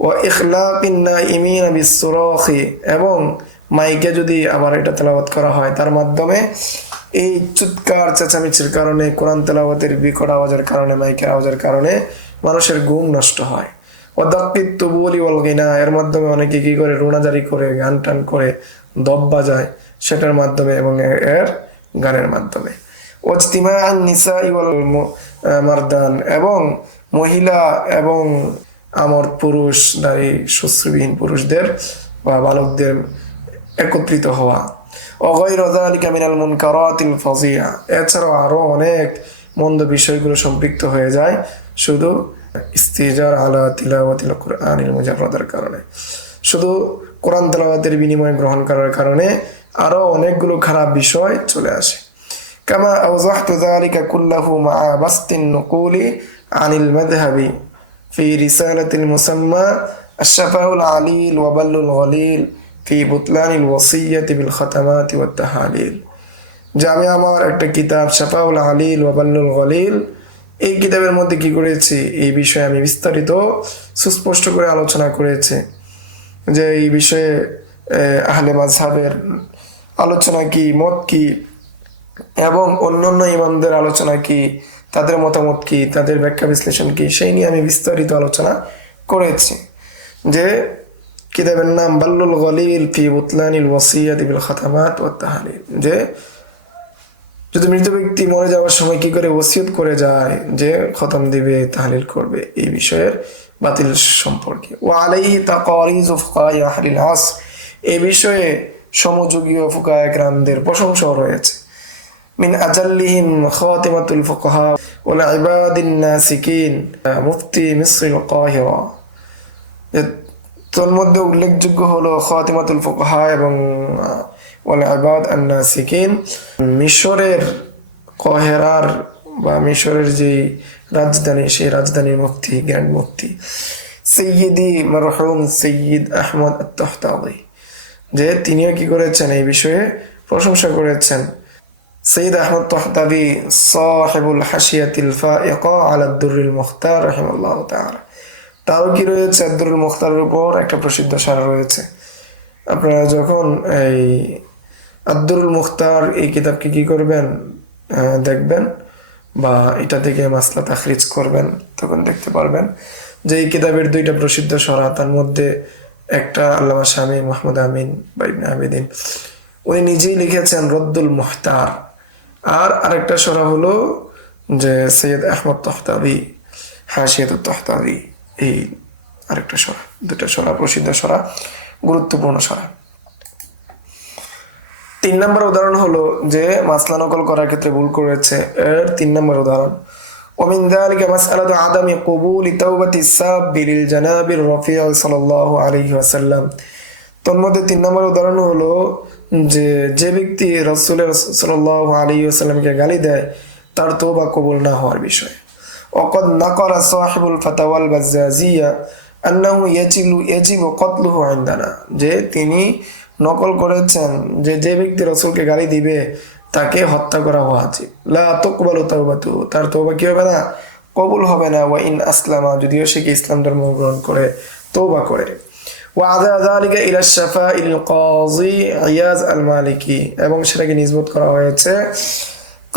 ওয়া ইখলাকিন নাইমিনা বিসসুরাখি, এবং মাইকে যদি আবার এটা তেলাওয়াত করা হয়, তার মাধ্যমে এই চিৎকার চেঁচামেচির কারণে, কোরআন তেলাওয়াতের বিকট আওয়াজের কারণে, মাইকের আওয়াজের কারণে মানুষের ঘুম নষ্ট হয়। ও দাক্কিত তুবুলি ওয়াল গিনা, এর মাধ্যমে অনেকে কি করে, রোনাজারি করে, গান টান করে, দব বাজায়, সেটার মাধ্যমে এবং এর গানের মাধ্যমে। ওয়াজতিমাআন নিসাই ওয়াল মারদান, এবং মহিলা এবং আমর পুরুষ, নারী শ্বশ্রবিহীন পুরুষদের বা বালকদের একত্রিত হওয়া। ওয়াগাইরু যালিকা মিনাল মুনকারাতিল ফাযিআ, এছাড়াও আরো অনেক মন্দ বিষয়গুলো সম্পৃক্ত হয়ে যায় শুধু ইস্তিজার আলা তিলাওয়াতিল কুরআনিল মুজাররাদের কারণে, শুধু কোরআন তেলাওয়াতের বিনিময় গ্রহণ করার কারণে আরো অনেকগুলো খারাপ বিষয় চলে আসে। কামা আওযাহতু যালিকা কুল্লাহু মা'a বাসতিন নুকুলি আনিল মাযহাবি ফি রিসালাতিল মুসাম্মা আশ-শাফাউল আলীল ওয়া বাল্লুল গলিল ফি বুতলানিল ওয়াসিয়্যাতি বিল খাতামাতি ওয়াত তাহালিল, যে আমি আমার একটা কিতাব শাফাউল আলীল ওয়া বাল্লুল গলিল, এই কিতাবের মধ্যে কি করেছি, এই বিষয়ে আমি বিস্তারিত সুস্পষ্ট করে আলোচনা করেছি, যে এই বিষয়ে আহলে মাযহাবের আলোচনা কি, মত কি, এবং অন্যান্য ইমামদের আলোচনা কি, তাদের মতামত কি, তাদের ব্যাখ্যা বিশ্লেষণ কি, সেই নিয়ে আমি বিস্তারিত আলোচনা করেছি। যে কিতাবের নাম বাল্লুল গলিল ফি বুতলানিল ওয়াসিয়াতি বিল খাতামাত ওয়াত তাহালিল, যে যদি মৃত ব্যক্তি মরে যাওয়ার সময় কি করে ওসিয়ত করে যায় যে খতম দিবে, তাহলিল করবে, এই বিষয়ের বাতিল সম্পর্কে। ওয়া আলাইহি তাকারিজু ফুকাহায়ে আহলিল আসর, এই বিষয়ে সমযুগীয় ফুকাহায়ে কেরামদের প্রশংসাও রয়েছে। মিন আজাল্লিহিম খাতিমাতুল ফুকাহা ওয়াল ইবাদিন নাসিকিন মুফতি মিসরিল কাহিরা, তোর মধ্যে উল্লেখযোগ্য হলো খাতিমাতুল ফুকাহা এবং ওয়াল ইবাদ আন নাসিকিন, মিশরের কাহিরার বা মিশরের যে রাজধানী, সেই রাজধানীর মুফতি, গ্র্যান্ড মুফতি সৈয়দি মরহুম সৈয়দ আহমদ আত-তাহতাবী, যে তিনিও কি করেছেন এই বিষয়ে প্রশংসা করেছেন। সৈয়দ আহমদ তাহতাবী সাহিবুল হাশিয়াতিল ফাইকা আলা দুররিল মুখতার রাহিমাহুল্লাহ তাআলা, তারও কি রয়েছে আদ-দুররুল মুখতারের উপর একটা প্রসিদ্ধ সারা রয়েছে। আপনারা যখন এই আদ-দুররুল মুখতার এই কিতাবকে কি করবেন, দেখবেন বা এটা থেকে মাসলা তাখরিজ করবেন, তখন দেখতে পারবেন যে এই কিতাবের দুইটা প্রসিদ্ধ সরা, তার মধ্যে একটা আল্লামা শামী মুহাম্মদ আমিন বা ইবনে আবিদিন উনি নিজেই লিখেছেন রদ্দুল মুহতার, আর আরেকটা সরা হলো যে সৈয়দ আহমদ তাহতাবী হাশিয়াতুত তাহতাবী, এই আরেকটা সরা, দুটা সরা প্রসিদ্ধ সরা, গুরুত্বপূর্ণ সরা। 3 নম্বর উদাহরণ হলো যে মাসলা নকল করার ক্ষেত্রে ভুল করেছে, এর 3 নম্বর উদাহরণ ومن ذلك مسألة عدم قبول توبة الساب للجناب الرفيع صلى الله عليه وسلم। তোর মধ্যে 3 নম্বর উদাহরণ হলো যে যে ব্যক্তি রাসূল সাল্লাল্লাহু আলাইহি ওয়াসাল্লামকে গালি দেয় তার তওবা কবুল না হওয়ার বিষয়। وقد نقل صاحب الفتاوى البزازية أنه يجب قتله عندنا, যে তিনি নকল করেছেন যে যে ব্যক্তি রাসূলকে গালি দিবে তাকে হত্যা করা ওয়াজিব। লা তুকবালু তাওবাতু, তার তওবা কি হবে না, কবুল হবে না। ওয়া ইন আসলামা, যদিও সে কি ইসলাম ধর্ম গ্রহণ করে তওবা করে। ওয়া আযা যালিকা ইলা শাফাইল কাযী ইয়াজ আল মালিকি, এবং সেটাকে নিসবত করা হয়েছে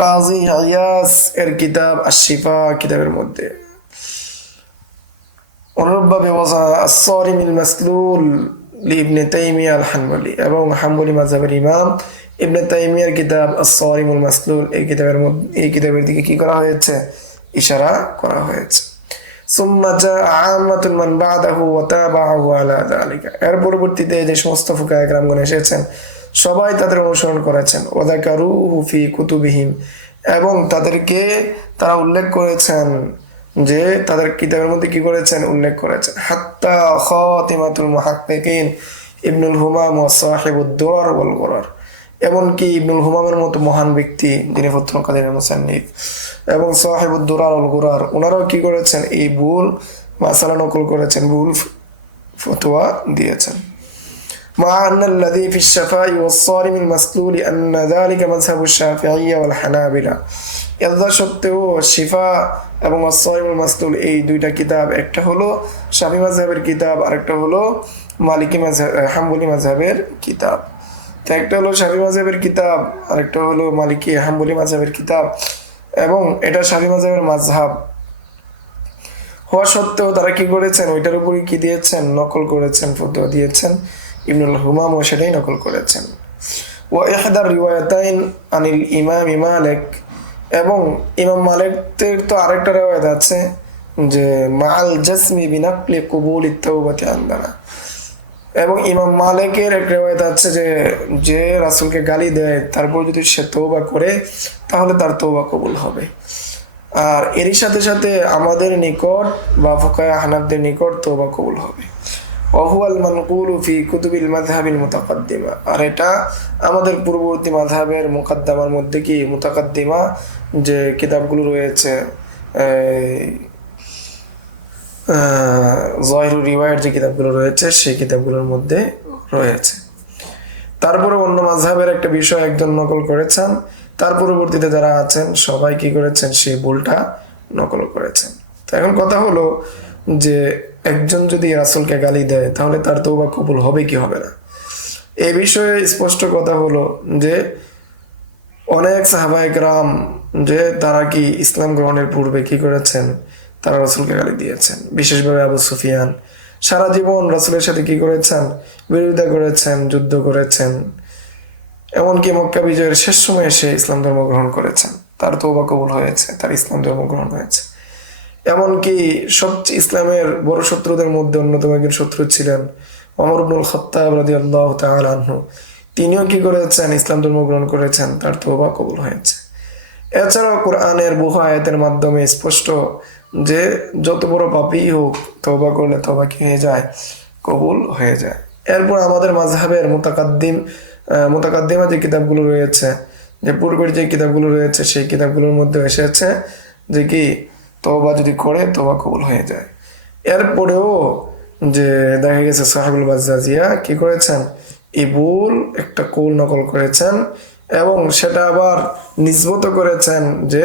কাজী ইয়াজ এর কিতাব আশ-শিফা কিতাবের মধ্যে। অনুরূপভাবে ওয়াজা আস-সারিমিল মাসলুল লিবনে তাইমিয়া আল হানবলি, এবং হাম্বলি মাযহাবের ইমাম ইবনে তাইমিয়ার কিতাব আস-সারিমুল মাসলুল, এই কিতাবের দিকে কি করা হয়েছে, ইশারা করা হয়েছে। সুম্মা জাআ আম্মাতুল মান বা'দাহু ওয়া তাবা'াহু আলা যালিকা, এর পরবর্তীতে যে সমস্ত ফুকাহায়ে কেরামগণ এসেছেন সবাই তাদের অনুসরণ করেছেন। ওয়া যাকারুহু ফি কুতুবিহিম, এবং তাদেরকে তারা উল্লেখ করেছেন, যে তাদের কিতাবের মধ্যে কি করেছেন, উল্লেখ করেছেন। হাত্তা খাতিমাতুল মুহাক্কিকিন ইবনুল হুমাম ওয়া সাহিবুদ দুরার ওয়াল গুরার, এমনকি ইবনুল হুমামের মতো মহান ব্যক্তি যিনি ফুতুহুল কাদিরের মুসান্নিফ এবং সাহিবুদ দুরার ওয়াল গুরার, ওনারাও কি করেছেন, এই ভুল মাসালা নকল করেছেন, ভুল ফতোয়া দিয়েছেন। মা আন্নাল্লাযী ফিশ শাফা'i ওয়াস-সারিমিল মাসলুলি আন্না যালিকা মাযহাবুশ শাফি'ইয়্যা ওয়াল হানাবিলা, এতদা সত্ত্বেও শিফা এবং আস-সারিমুল মাসলুল এই দুইটা কিতাব, একটা হলো শাফি মাযহাবের কিতাব, আরেকটা হলো মালিকি মাযহাব হাম্বলি মাযহাবের কিতাব। তো একটা হলো শাফি মাযহাবের কিতাব, আরেকটা হলো মালিকি হাম্বলি মাযহাবের কিতাব, এবং এটা শাফি মাযহাবের মাযহাব হওয়া সত্ত্বেও তারা কি করেছেন, ওইটার উপরই কি দিয়েছেন, নকল করেছেন, ফতোয়া দিয়েছেন। ইবনুল হুমাম ও সেটাই নকল করেছেন। ওয়া ইহদার রিওয়ায়াতাইন আনিল ইমাম মালিক, এবং ইমাম মালিকের তো আরেকটা রিওয়ায়াত আছে যে মাআল জাসমি বিনাকলি কুবুলিত তাওবাতি আনদানা, এবং ইমাম মালিকের এক রিওয়ায়াত আছে যে যে রাসূলকে গালি দেয় তারপর যদি সে তওবা করে তাহলে তার তওবা কবুল হবে। আর এরই সাথে সাথে আমাদের নিকট বা ফুকাহায়ে হানাফদের নিকট তওবা কবুল হবে। ওয়াহুয়াল মানকুলু ফি কুতুবিল মাযহাবিল মুতাকাদ্দিমা, আর এটা আমাদের পূর্ববর্তী মাযহাবের মুকাদ্দামার মধ্যে কি মুতাকাদ্দিমা যে কিতাবগুলো রয়েছে, যাহিরুর রিওয়ায়াত যে কিতাবগুলো রয়েছে সেই কিতাবগুলোর মধ্যে রয়েছে। তারপরে অন্য মাযহাবের একটা বিষয় একজন নকল করেছেন, তার পরবর্তীতে যারা আছেন সবাই কি করেছেন, সেই ভুলটা নকল করেছেন। তো এখন কথা হলো যে একজন যদি রাসূলকে গালি দেয় তাহলে তার তওবা কবুল হবে কি হবে না, এই বিষয়ে স্পষ্ট কথা হলো যে অনেক সাহাবায়ে কেরাম যে তারা কি ইসলাম গ্রহণের পূর্বে কি করেছেন, তারা রাসূলকে গালি দিয়েছেন। বিশেষভাবে আবু সুফিয়ান সারা জীবন রাসূলের সাথে কি করেছেন, বিরোধিতা করেছেন, যুদ্ধ করেছেন, এমনকি মক্কা বিজয়ের শেষ সময়ে সে ইসলাম ধর্ম গ্রহণ করেছেন, তার তওবা কবুল হয়েছে, তার ইসলাম ধর্ম গ্রহণ হয়েছে। এমনকি সবচেয়ে ইসলামের বড় শত্রুদের মধ্যে অন্যতম একজন শত্রু ছিলেন ওমর ইবনুল খাত্তাব রাদিয়াল্লাহু তাআলা আনহু। তিনিও কি করেছেন? ইসলাম ধর্ম গ্রহণ করেছেন, তার তওবা কবুল হয়েছে। এছাড়াও কোরআনের বহু আয়াতের মাধ্যমে স্পষ্ট যে যত বড় পাপীই হোক তওবা করলে তওবা কি হয়ে যায়? কবুল হয়ে যায়। এরপর আমাদের মাযহাবের মুতাকাদ্দিমা যে কিতাবগুলো রয়েছে, যে পূর্বের যে কিতাবগুলো রয়েছে, সেই কিতাবগুলোর মধ্যে এসেছে যে কি তওবা যদি করে তওবা কবুল হয়ে যায়। এরপরেও যে দেখা গেছে সাহেবুল বাজ্জাজিয়া কি করেছেন? ইবুল একটা কৌল নকল করেছেন এবং সেটা আবার নিসবত করেছেন যে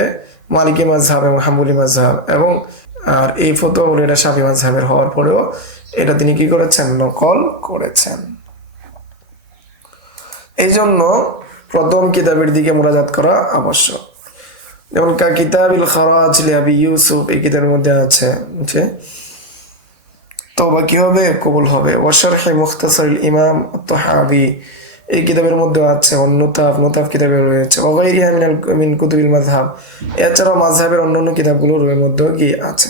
মালিকি মাযহাব এবং হাম্বলি মাযহাব, এবং আর এই ফতোয়া হলো এটা শাফি মাযহাবের হওয়ার পরেও এটা তিনি কি করেছেন? নকল করেছেন। এই জন্য প্রথম কিতাবের দিকে মুরাজাত করা আবশ্যক। যেমন কিতাবিল খারাজ লিআবি ইউসুফ, এই কিতাবের মধ্যে আছে যে তওবা কি হবে? কবুল হবে। ওয়া শারহি মুখতাসারিল ইমাম আত-তাহাবি, এই কিতাবের মধ্যে আছে। নতাফ কিতাবে রয়েছে। ওয়া গায়রিহা মিন কুতুবিল মাযহাব, এছাড়াও মাযহাবের অন্যান্য কিতাবগুলোর মধ্যেও কি আছে।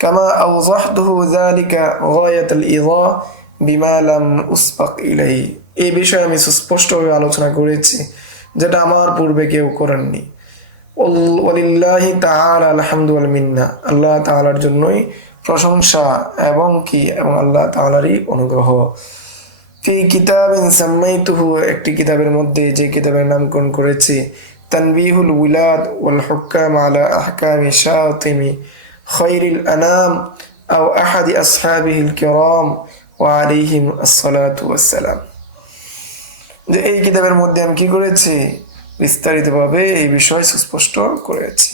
কামা আওযাহতুহু যালিকা গায়াতুল ইযা বিমা লাম উসবাক ইলাইহি, এই বিষয়ে আমি সুস্পষ্টভাবে আলোচনা করেছি যেটা আমার পূর্বে কেউ করেননি। ওয়ালিল্লাহি তাআলা আলহামদু ওয়াল মিন্না, আল্লাহ তাআলার জন্যই প্রশংসা এবং আল্লাহ তাআলারই অনুগ্রহ। ফি কিতাবিন সাম্মাইতুহু, একটি কিতাবের মধ্যে যে কিতাবের নামকরণ করেছি তানবিহুল উলাদ ওয়াল হুক্কাম আলা আহকামি শাতিমি খায়রিল আনাম আও আহাদি আসহাবিহিল কিরাম ওয়া আলাইহিম আসসালাতু ওয়াসসালাম। যে এই কিতাবের মধ্যে আমি কি করেছি? বিস্তারিতভাবে এই বিষয় সুস্পষ্ট করেছি।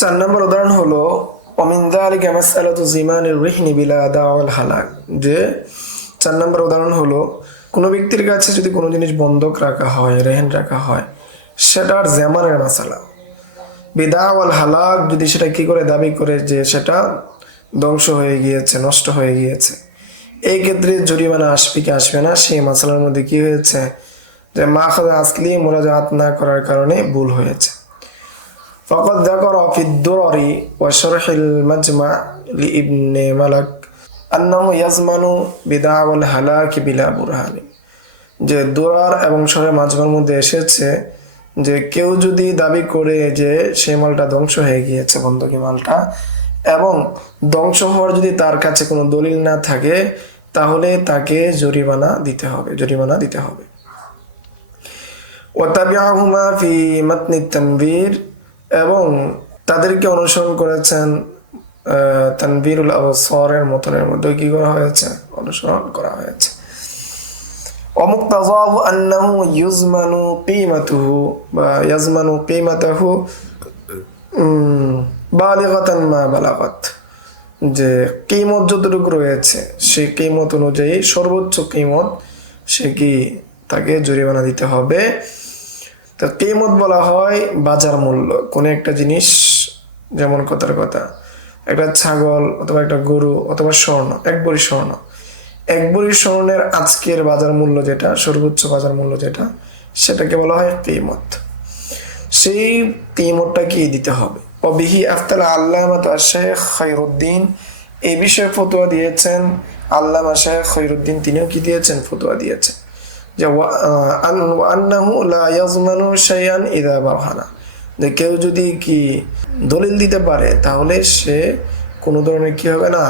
4 নম্বর উদাহরণ হলো ওমিন যালিকা মাসআলাতু জিমানির রিহনি বিলা দাওয়াল হালাক, যে 4 নম্বর উদাহরণ হলো কোনো ব্যক্তির কাছে যদি কোনো জিনিস বন্ধক রাখা হয়, রেহেন রাখা হয়, সেটার জামানের মাসালা। বিদাওয়াল হালাক, যদি সেটা কি করে দাবি করে যে সেটা ধ্বংস হয়ে গিয়েছে, নষ্ট হয়ে গিয়েছে, এই ক্ষেত্রে জরিমানা আসবে কি আসবে না, সেই মাসালার মধ্যে কি হয়েছে? যে মাখাযা আসলি মুরাজাত না করার কারণে ভুল হয়েছে। ফাকাদ যাকারা ফি দুরারি ওয়া শারহিল মাজমা লিইবনে মালাক আন্নাহু ইয়াজমানু বিদাওয়াল হালাক বিলা বুরহান, যে দুরার এবং শরহে মাজমার মধ্যে এসেছে যে কেউ যদি দাবি করে যে সেই মালটা ধ্বংস হয়ে গিয়েছে, বন্ধকি মালটা, এবং ধ্বংস হওয়ার যদি তার কাছে কোনো দলিল না থাকে, তাহলে তাকে জরিমানা দিতে হবে। ওয়াতাবিআহুমা ফি মাতনি তানবীর, এবং তাদেরকে অনুসরণ করেছেন তানবীরুল আবসারের মতনের মধ্যে কি করা হয়েছে? অনুসরণ করা হয়েছে। ومقتضاه أنه يزمن قيمته يزمن قيمته بالغة ما بلغت, যে কিমত যতটুকু রয়েছে সেই কিমত অনুযায়ী সর্বোচ্চ কিমত সে কি তাকে জরিমানা দিতে হবে। তো কিমত বলা হয় বাজার মূল্য। কোনো একটা জিনিস, যেমন কথার কথা একটা ছাগল অথবা একটা গরু অথবা স্বর্ণ, এক ভরি স্বর্ণের আজকের বাজার মূল্য যেটা, সর্বোচ্চ বাজার মূল্য যেটা, সেটাকে বলা হয় কিমত। সেই কিমতটা কি দিতে হবে। অবিহি আফতাল আল্লামা শেখ খৈরুদ্দিন, এই বিষয়ে ফতোয়া দিয়েছেন আল্লামা শেখ খৈরুদ্দিন, তিনিও কি দিয়েছেন? ফতোয়া দিয়েছেন যে আন্নাহু লা ইয়াজমানু শাইআন ইযা বারহানা, যে কেউ যদি কি দলিল দিতে পারে তাহলে সে কোনো ধরনের কি হবে না,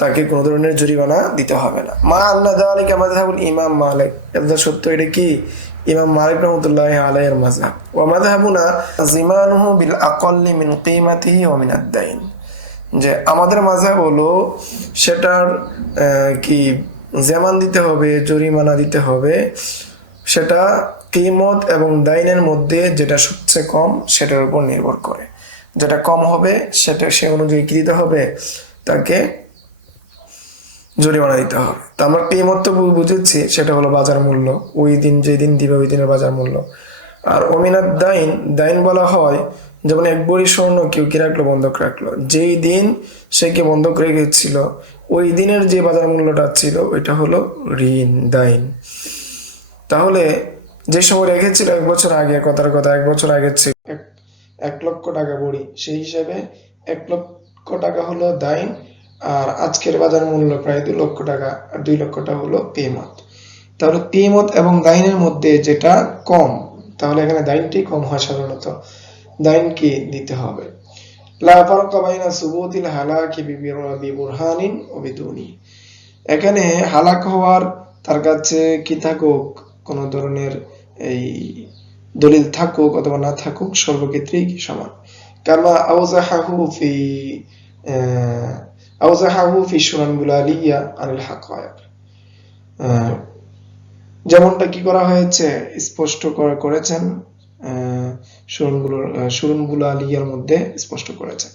তাকে কোনো ধরনের জরিমানা দিতে হবে না। মা আন্না যালিকা মাযহাবুল ইমাম মালিক, এটা সত্য, এটা কি ইমাম মালিক রাহমাতুল্লাহি আলাইহির মাযহাব। ওয়া মাযহাবুনা জিমানুহু বিল আকাল্লি মিন কিমাতিহি ওয়া মিন আদ-দাইন, যে আমাদের মাযহাব হলো সেটার কি জামান দিতে হবে, জরিমানা দিতে হবে, সেটা কিমত এবং দাইনের মধ্যে যেটা সবচেয়ে কম সেটার উপর নির্ভর করে। যেটা কম হবে সেটা সে অনুযায়ী কি দিতে হবে? তাকে জরিমানা দিতে হবে। তো আমরা কিমত তো বুঝেছি, সেটা হলো বাজার মূল্য, ওই দিন যেদিন দিবে ওই দিনের বাজার মূল্য। আর অমিনাদ দাইন বলা হয় যেমন এক ভরি স্বর্ণ কেউ কি রাখলো? বন্ধক রাখলো। যেই দিন সে কে বন্ধক রেখেছিল ওই দিনের যে বাজার মূল্যটা ছিল ওইটা হলো ঋণ, দাইন। তাহলে যে সময় রেখেছিল 1 বছর আগে, কথার কথা 1 বছর আগে ছিল 1,00,000 বড়ি, সেই হিসাবে 1,00,000 হলো দাইন, আর আজকের বাজার মূল্য প্রায় 2,00,000 টাকা, আর 2,00,000 হলো কিমত। তাহলে কিমত এবং দাইনের মধ্যে যেটা কম, তাহলে এখানে দাইনটি কম হয়, সাধারণত দাইন কি দিতে হবে। লা ফারকা বাইনা সুবুতিল হালাকি বিবুরহানিন ওয়া বিদুনি। এখানে হালাক হওয়ার তার কাছে কি থাকুক, কোন ধরনের এই দলিল থাকুক অথবা না থাকুক, সর্বক্ষেত্রেই কি সমান। কামা আওজাহাহু ফি শুনান বুলালিয়া আনিল হাকায়ক, যেমনটা কি করা হয়েছে, স্পষ্ট করেছেন শুরুন বুলালিয়ার মধ্যে স্পষ্ট করেছেন।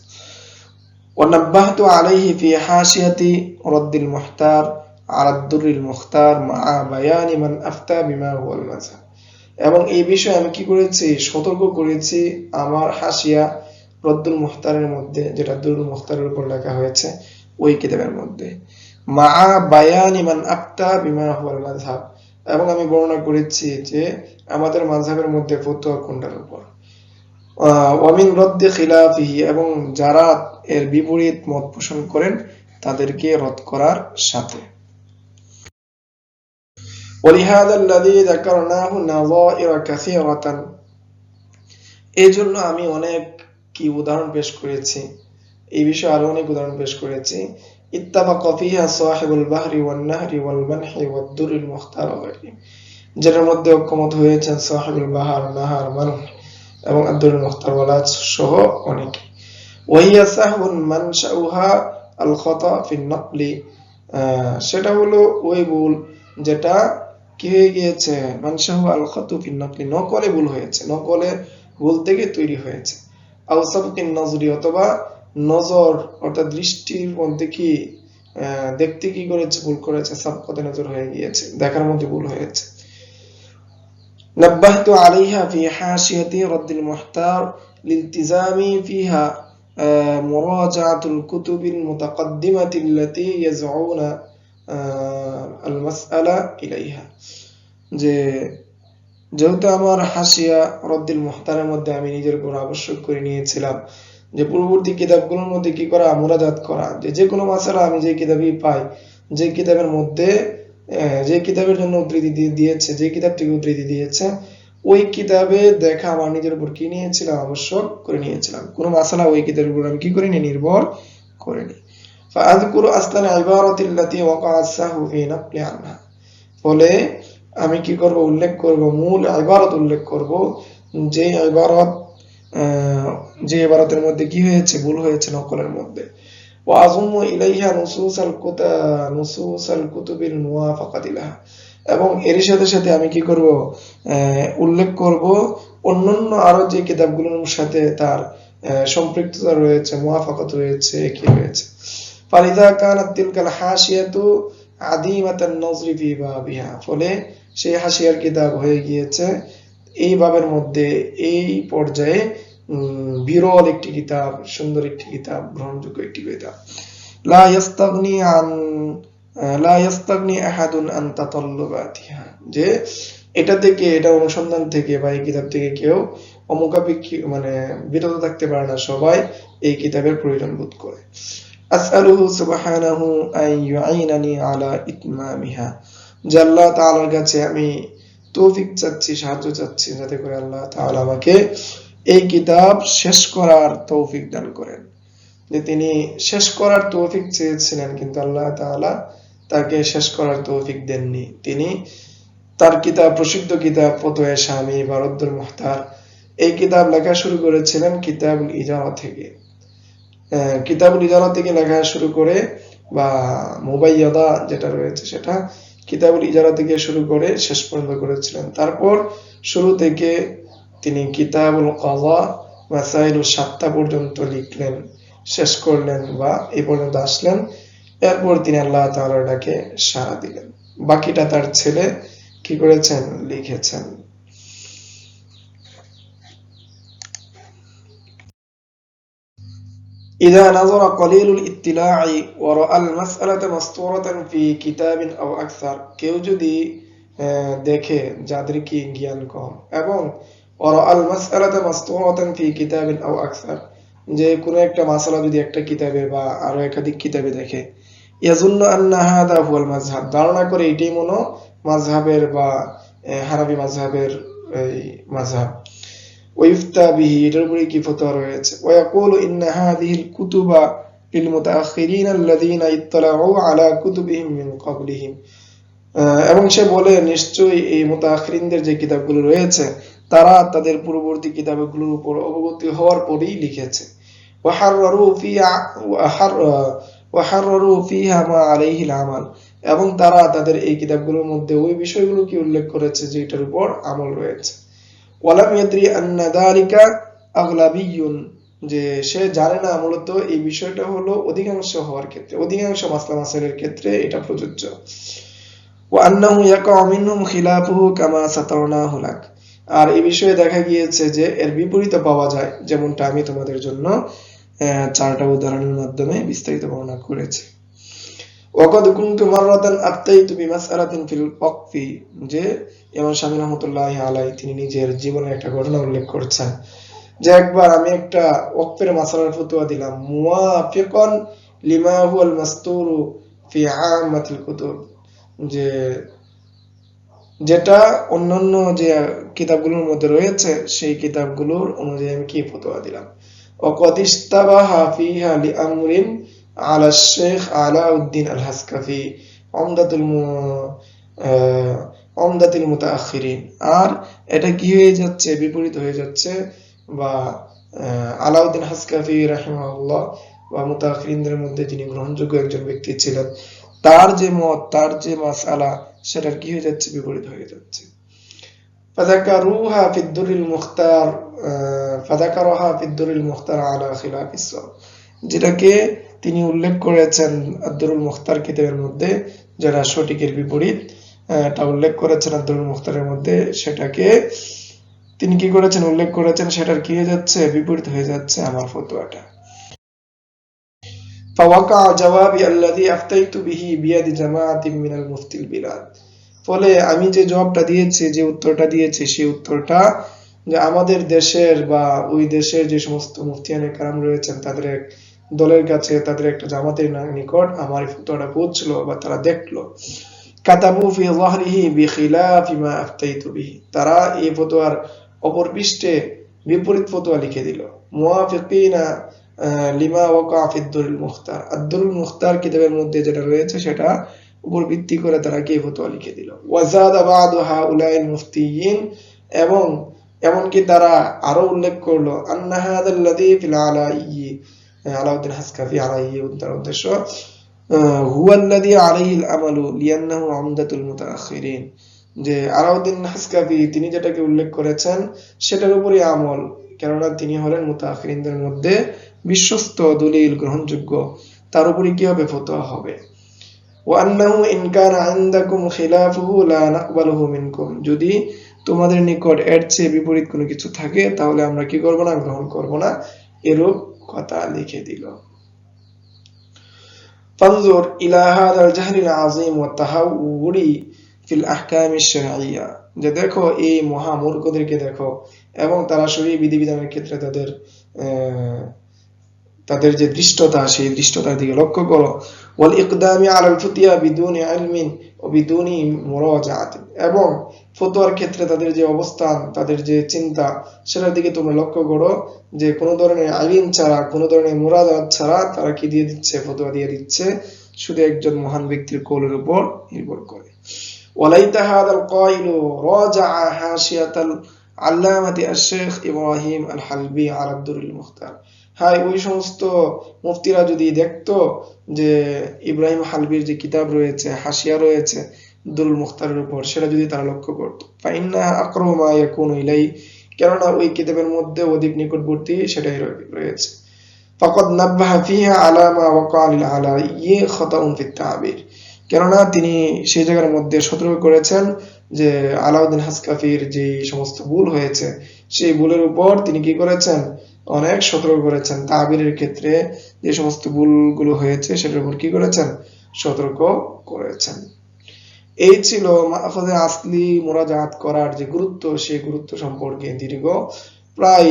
ওয়ানাব্বাহতু আলাইহি ফি হাশিয়াতি রাদ্দিল মুহতার আলা দুররিল মুখতার মা বায়ানি মান আফতা বিমা হুয়াল মাযহাব। এবং এই বিষয়ে আমি কি করেছি, সতর্ক করেছি আমার হাসিয়া রদ্দুল মুখতারের মধ্যে, যেটা দুরুল মুখতারের উপর লেখা হয়েছে ওই কিতাবের মধ্যে, মা বায়ানি মান আফতা বিমা হুয়াল মাযহাব, এবং আমি বর্ণনা করেছি যে আমাদের মাযহাবের মধ্যে ফতোয়া কোনটার উপর, ওয়া মিন রাদ্দি খিলাফিহি, এবং যারা এর বিপরীত মত পোষণ করেন তাদেরকে রদ করার সাথে। ওয়ালিহাযা আল্লাযী যাকারনাহু নাযাইর কাসীরাতান, এই জন্য আমি অনেক কি উদাহরণ পেশ করেছি, এই বিষয়ে আরো অনেক উদাহরণ পেশ করেছি। ইত্তাফাকা ফিহা সাহিবুল বাহরি ওয়ান নাহরি ওয়াল মানহি ওয়াদ দুররিল মুখতার ওয়া গায়রিহি, যেটার মধ্যে ঐকমত হয়েছেন সাহিবুল বাহর, নাহার, মানহ এবং আদ-দুররুল মুখতার ওয়ালা সহ অনেকে। ওয়াহিয়া সাহবুন মানশাউহা আল খাতা ফিন নকলি, সেটা হলো ওই ভুল যেটা কি হয়ে গিয়েছে, মানশাহু আল খাতু ফিন নকলি, নকলে ভুল হয়েছে, নকলে ভুল থেকে তৈরি হয়েছে। আও সাবকিন নজরি, অথবা নজর অর্থাৎ দৃষ্টির মধ্যে কি দেখতে কি করেছে, ভুল করেছে, সাবকতে নজর হয়ে গিয়েছে, দেখার মধ্যে ভুল হয়েছে। নাব্বাহতু আলাইহা ফি হাশিয়াতি রাদ্দিল মুহতার লিলতিজামি ফিহা মুরাজাআতুল কুতুবিল মুতাকাদ্দিমাতি আল্লাতী ইয়াজউনা আল মাসআলা ইলাইহা, যে যেহেতু আমার হাসিয়া রদ্দিল মুহতারের মধ্যে আমি নিজের উপর আবশ্যক করে নিয়েছিলাম যে পূর্ববর্তী কিতাবগুলোর মধ্যে কি করা, মুরাজাত করা, যে কোনো মাসালা আমি যে কিতাবই পাই, যে কিতাবের মধ্যে যে কিতাবের জন্য উদ্ধৃতি দিয়েছে, যে কিতাব থেকে উদ্ধৃতি দিয়েছে, ওই কিতাবে দেখা আমার নিজের উপর কি নিয়েছিলাম, আবশ্যক করে নিয়েছিলাম। কোন মাসালা ওই কিতাবের উপর আমি কি করিনি, নির্ভর করিনি। ফাআযকুরু আসলান ইবারাতিল্লাতী ওয়াকাআ সাহু ফি নাকলি আনহা, ফলে আমি কি করব, উল্লেখ করব, মূল ইবারত উল্লেখ করব, যে ইবারত যে ইবারতের মধ্যে কি হয়েছে, ভুল হয়েছে নকলের মধ্যে। ওয়া আযুম্মু ইলাইহা নুসুসাল কুতুবিল মুওয়াফাকাতি লাহা, এবং এর সাথে সাথে আমি কি করব, উল্লেখ করব অন্যান্য আরো যে কিতাবগুলোর সাথে তার সম্পৃক্ততা রয়েছে, মুওয়াফাকাত রয়েছে, কি রয়েছে। ফালিযা কানাত তিলকাল হাশিয়াতু আদিমাতান নজরি ফি বাবিহা, ফলে সেই হাসিয়ার কিতাব হয়ে গিয়েছে এই বাবের মধ্যে, এই পর্যায়ে বিরল একটি কিতাব, সুন্দর একটি কিতাব, গ্রহণযোগ্য একটি কিতাব। লা ইয়াস্তাগনি আহাদুন আন তাতাল্লুবাতিহা, যে এটা থেকে, এটা অনুসন্ধান থেকে বা এই কিতাব থেকে কেউ অমুখাপেক্ষী মানে বিরত থাকতে পারে না, সবাই এই কিতাবের প্রয়োজন বোধ করে। আসআলুহু সুবহানাহু আন ইউঈনানি আলা ইতমামিহা, যে আল্লাহ তাআলার কাছে আমি তৌফিক চাচ্ছি, সাহায্য চাচ্ছি, যাতে করে আল্লাহ তাআলা আমাকে এই কিতাব শেষ করার তৌফিক দান করেন। যে তিনি শেষ করার তৌফিক চেয়েছিলেন, কিন্তু আল্লাহ তাআলা তাকে শেষ করার তৌফিক দেননি। তিনি তার কিতাব, প্রসিদ্ধ কিতাব ফতোয়া শামী বা রদ্দুল মুহতার, এই কিতাব লেখা শুরু করেছিলেন কিতাবুল ইজারা থেকে। কিতাবুল ইজারা থেকে লেখা শুরু করে, বা মুবাইয়াদা যেটা রয়েছে সেটা কিতাবুল ইজারা থেকে শুরু করে শেষ পর্যন্ত করেছিলেন। তারপর শুরু থেকে তিনি কিতাবুল কাযা মাসাইলুল সাত্তা পর্যন্ত লিখলেন, শেষ করলেন বা এই পর্যন্ত আসলেন। এরপর তিনি আল্লাহ তাআলার ডাকে সাড়া দিলেন, বাকিটা তার ছেলে কি করেছেন, লিখেছেন। إذا نظر قليل الاطلاع ورأى المسألة مسطورة في كتاب أو أكثر, কেউ যদি দেখে, যাদের কি জ্ঞান কম এবং ওরা আল মাসআলাতা মাসতুরাতান ফি কিতাবিন আও আকসার, যে কোনো একটা মাসালা যদি একটা কিতাবে বা আরো একাধিক কিতাবে দেখে, ইয়াজুন্নু আন্না হাদা হুয়াল মাযহাব, ধারণা করে এটাই মনো মাযহাবের বা হানাফি মাযহাবের এই মাযহাব, ওয়ুফতা বিহি, এটার উপরে কি ফতোয়া রয়েছে, ওয়ায়াকুলু ইন্না হাযিহিল কুতুবা লিল মুতাআখিরিন আল্লাযীনা ইত্তালাউ আলা কুতুবিহিম মিন ক্বাবলিহিম, এবং সে বলে নিশ্চয়ই এই মুতাআখিরিনদের যে কিতাবগুলো রয়েছে তারা তাদের পূর্ববর্তী কিতাবগুলোর উপর অবগত হওয়ার পরেই লিখেছে। ওয়াহাররু ফিহা মা আলাইহিল আমাল, এবং তারা তাদের এই কিতাবগুলোর মধ্যে ওই বিষয়গুলোকে উল্লেখ করেছে যেটার উপর আমল রয়েছে। ওয়ালাম ইয়াদরি আন্না যালিকা আগলাবিয়্যুন, যে সে জানে না মূলত এই বিষয়টা হলো অধিকাংশ হওয়ার ক্ষেত্রে, অধিকাংশ মাসলা মাসাইলের ক্ষেত্রে এটা প্রযোজ্য। ওয়া আন্নাহু ইয়াকাউ মিনহুম খিলাফুহু কামা সাতারনাহু লাক, আর এই বিষয়ে দেখা গিয়েছে যে এর বিপরীত পাওয়া যায়, যেমনটা আমি তোমাদের জন্য চারটা উদাহরণের মাধ্যমে বিস্তারিত বর্ণনা করেছি। ওয়াকাদ কুনতু মাররাতান আফতাইতু বিমাসআলাতিন ফিল ওয়াকফি, যে ইমাম শামী রাহমাতুল্লাহি আলাইহি তিনি নিজের জীবনের একটা ঘটনা উল্লেখ করছেন যে একবার আমি একটা ওয়াকফের মাসআলার ফতোয়া দিলাম, মুওয়াফিকান লিমা হুয়াল মাসতুরু ফি আম্মাতিল কুতুব, যে যেটা অন্যান্য যে কিতাবগুলোর মধ্যে রয়েছে সেই কিতাবগুলোর অনুযায়ী আমি কি ফতোয়া দিলাম। ওয়াকাদ ইশতাবাহা ফিহা লিআমরিন আলা শেখ আলাউদ্দিন আল হাসকাফি উমদাতুল মুতাআখিরিন, আর এটা কি হয়ে যাচ্ছে, বিপরীত হয়ে যাচ্ছে, বা আলাউদ্দিন হাসকাফি রাহিমাহুল্লাহ বা মুতাআখিরিনদের মধ্যে যিনি গ্রহণযোগ্য একজন ব্যক্তি ছিলেন, তার যে মত, তার যে মাসআলা, সেটার কি হয়ে যাচ্ছে, বিপরীত হয়ে যাচ্ছে। ফাযাকারুহা ফিদ-দুররিল মুখতার ফাযাকারাহা ফিদ-দুররিল মুখতার আলা খিলাফিস সাওয়াব, যেটাকে তিনি উল্লেখ করেছেন আদ-দুরুল মুখতার কিতাবের মধ্যে, যেটা সঠিকের বিপরীত, এটা উল্লেখ করেছেন আদ-দুরুল মুখতারের মধ্যে, সেটাকে তিনি কি করেছেন, উল্লেখ করেছেন, সেটার কি হয়ে যাচ্ছে, বিপরীত হয়ে যাচ্ছে আমার ফতোয়াটা। ফাওয়াকা জাওয়াবি আল্লাযী আফতাইতু বিহি বিয়াদি জামাআতিন মিনাল মুফতিল বিলাদ, ফলে আমি যে জবাবটা দিয়েছি, যে উত্তরটা দিয়েছি, সেই উত্তরটা যে আমাদের দেশের বা ওই দেশের যে সমস্ত মুফতিয়ানে কারাম রয়েছেন তাদের এক দলের কাছে, তাদের একটা জামাতের নিকট আমার ফতোয়াটা পৌঁছলো বা তারা দেখলো। কাতাবু ফি যাহরিহি বিখিলাফি মা আফতাইতু বিহি, তারা এই ফতোয়ার অপর পৃষ্ঠে বিপরীত ফতোয়া লিখে দিল। মুওয়াফিকিনা লিমা ওয়াকা ফিদ-দুররিল মুখতার, আদ-দুরুল মুখতার কিতাবের মধ্যে যেটা রয়েছে সেটা উপর ভিত্তি করে তারা কি ফতোয়া লিখে দিল। ওয়াজাদা বাদু হাউলাইল মুফতিয়িন, এবং এমনকি তারা আরো উল্লেখ করলো আন্না হাযাল্লাযী ফিল আলাইয়ি, আলাউদ্দিন হাসকাফি আলাইহি, তার উদ্দেশ্য হুয়াল্লাযী আলাইহিল আমালু লিআন্নাহু উমদাতুল মুতাআখিরিন, যে আলাউদ্দিন হাসকাফি তিনি যেটাকে উল্লেখ করেছেন সেটার উপরই আমল, কেননা তিনি হলেন মুতাআখিরিনদের মধ্যে বিশ্বস্ত, দলিল গ্রহণযোগ্য, তার উপরই কি হবে, ফতোয়া হবে। ওয়া আন্নাহু ইন কানা ইনদাকুম খিলাফুহু লা নাকবালুহু মিনকুম, যদি তোমাদের নিকট এর চেয়ে বিপরীত কোনো কিছু থাকে তাহলে আমরা কি করব না, গ্রহণ করব না, এরূপ কথা লিখে দিল। ফানজুর ইলা হাদাল জাহলিল আযীম ওয়া তাহাউরি ফিল আহকামিশ শারঈয়্যা, যে দেখো এই মহা মূর্খদেরকে দেখো, এবং তারা শরীয়ী বিধিবিধানের ক্ষেত্রে তাদের যে দৃষ্টতা, সেই দৃষ্টতার দিকে লক্ষ্য করো। ওয়াল ইকদামি আলাল ফুতিয়া বিদুনি ইলমিন ওয়া বিদুনি মুরাজাআত, এবং ফতোয়ার ক্ষেত্রে তাদের যে অবস্থান, তাদের যে চিন্তা, সেটার দিকে তোমরা লক্ষ্য করো, যে কোনো ধরনের ইলম ছাড়া, কোনো ধরনের মুরাজাআত ছাড়া তারা কি দিয়ে দিচ্ছে, ফতোয়া দিয়ে দিচ্ছে, শুধু একজন মহান ব্যক্তির কওলের উপর নির্ভর করে। ওয়ালাইতা হাদাল কাইলু রাজাআ হাশিয়াতাল আল্লামাতি আশ-শাইখ ইব্রাহিম আল-হালবি আলা আদ-দুররিল মুখতার, হাই ওই সমস্ত মুফতিরা যদি দেখতো যে ইব্রাহিম হালবির যে কিতাব রয়েছে, হাসিয়া রয়েছে দুরুল মুখতারের উপর, সেটা যদি তারা লক্ষ্য করতো, ফাইন্না আকরামু মা ইয়াকুনু ইলাই, কেননা ওই কিতাবের মধ্যে অধিক নিকটবর্তী সেটাই রয়েছে। ফাকাদ নাব্বাহা ফিহা আলা মা ওয়াকা লিল আলাইয়ি খাতাউন ফিত তা'বির, কেননা তিনি সেই জায়গার মধ্যে সতর্ক করেছেন যে আলাউদ্দিন হাসকাফির যে সমস্ত ভুল হয়েছে, সেই ভুলের উপর তিনি কি করেছেন, অনেক সতর্ক করেছেন। তাবিরের ক্ষেত্রে যে সমস্ত ভুলগুলো হয়েছে সেটার উপর কি করেছেন, সতর্ক করেছেন। এই ছিল মাহফাজে আসলি মোরাজাত করার যে গুরুত্ব, সেই গুরুত্ব সম্পর্কে দীর্ঘ প্রায়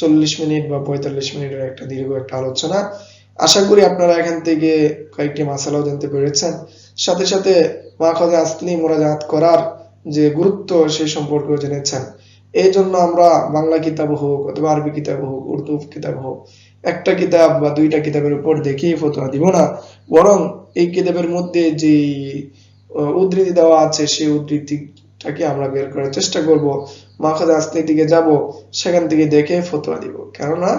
40 মিনিট বা 45 মিনিটের একটা দীর্ঘ একটা আলোচনা। আশা করি আপনারা এখান থেকে কয়েকটি মাসালাও জানতে পেরেছেন, সাথে সাথে মাহফাজে আসলি মোরাজাত করার যে গুরুত্ব সেই সম্পর্কেও জেনেছেন। এই জন্য আমরা বাংলা কিতাব হোক অথবা আরবি কিতাব হোক, উর্দু কিতাব হোক, একটা কিতাব বা দুইটা কিতাবের উপর দেখেই ফতোয়া দিব না, বরং এই কিতাবের মধ্যে যে উদ্ধৃতি দেওয়া আছে সেই উদ্ধৃতিটাকে আমরা বের করার চেষ্টা করব, মাখাজে আসলির দিকে যাব, সেখান থেকে দেখে ফতোয়া দিব, কেননা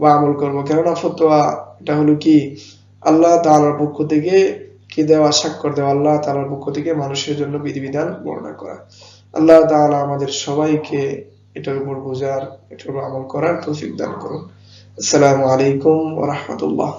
বা আমল করব, কেননা ফতোয়া এটা হলো কি আল্লাহ তাআলার পক্ষ থেকে কি দেওয়া, স্বাক্ষর দেওয়া, আল্লাহ তাআলার পক্ষ থেকে মানুষের জন্য বিধিবিধান বর্ণনা করা। আল্লাহ তাআলা আমাদের সবাইকে এটার উপর বোঝার, এটার উপর আমল করার তৌফিক দান করুন। আসসালামু আলাইকুম ওয়া রাহমাতুল্লাহ।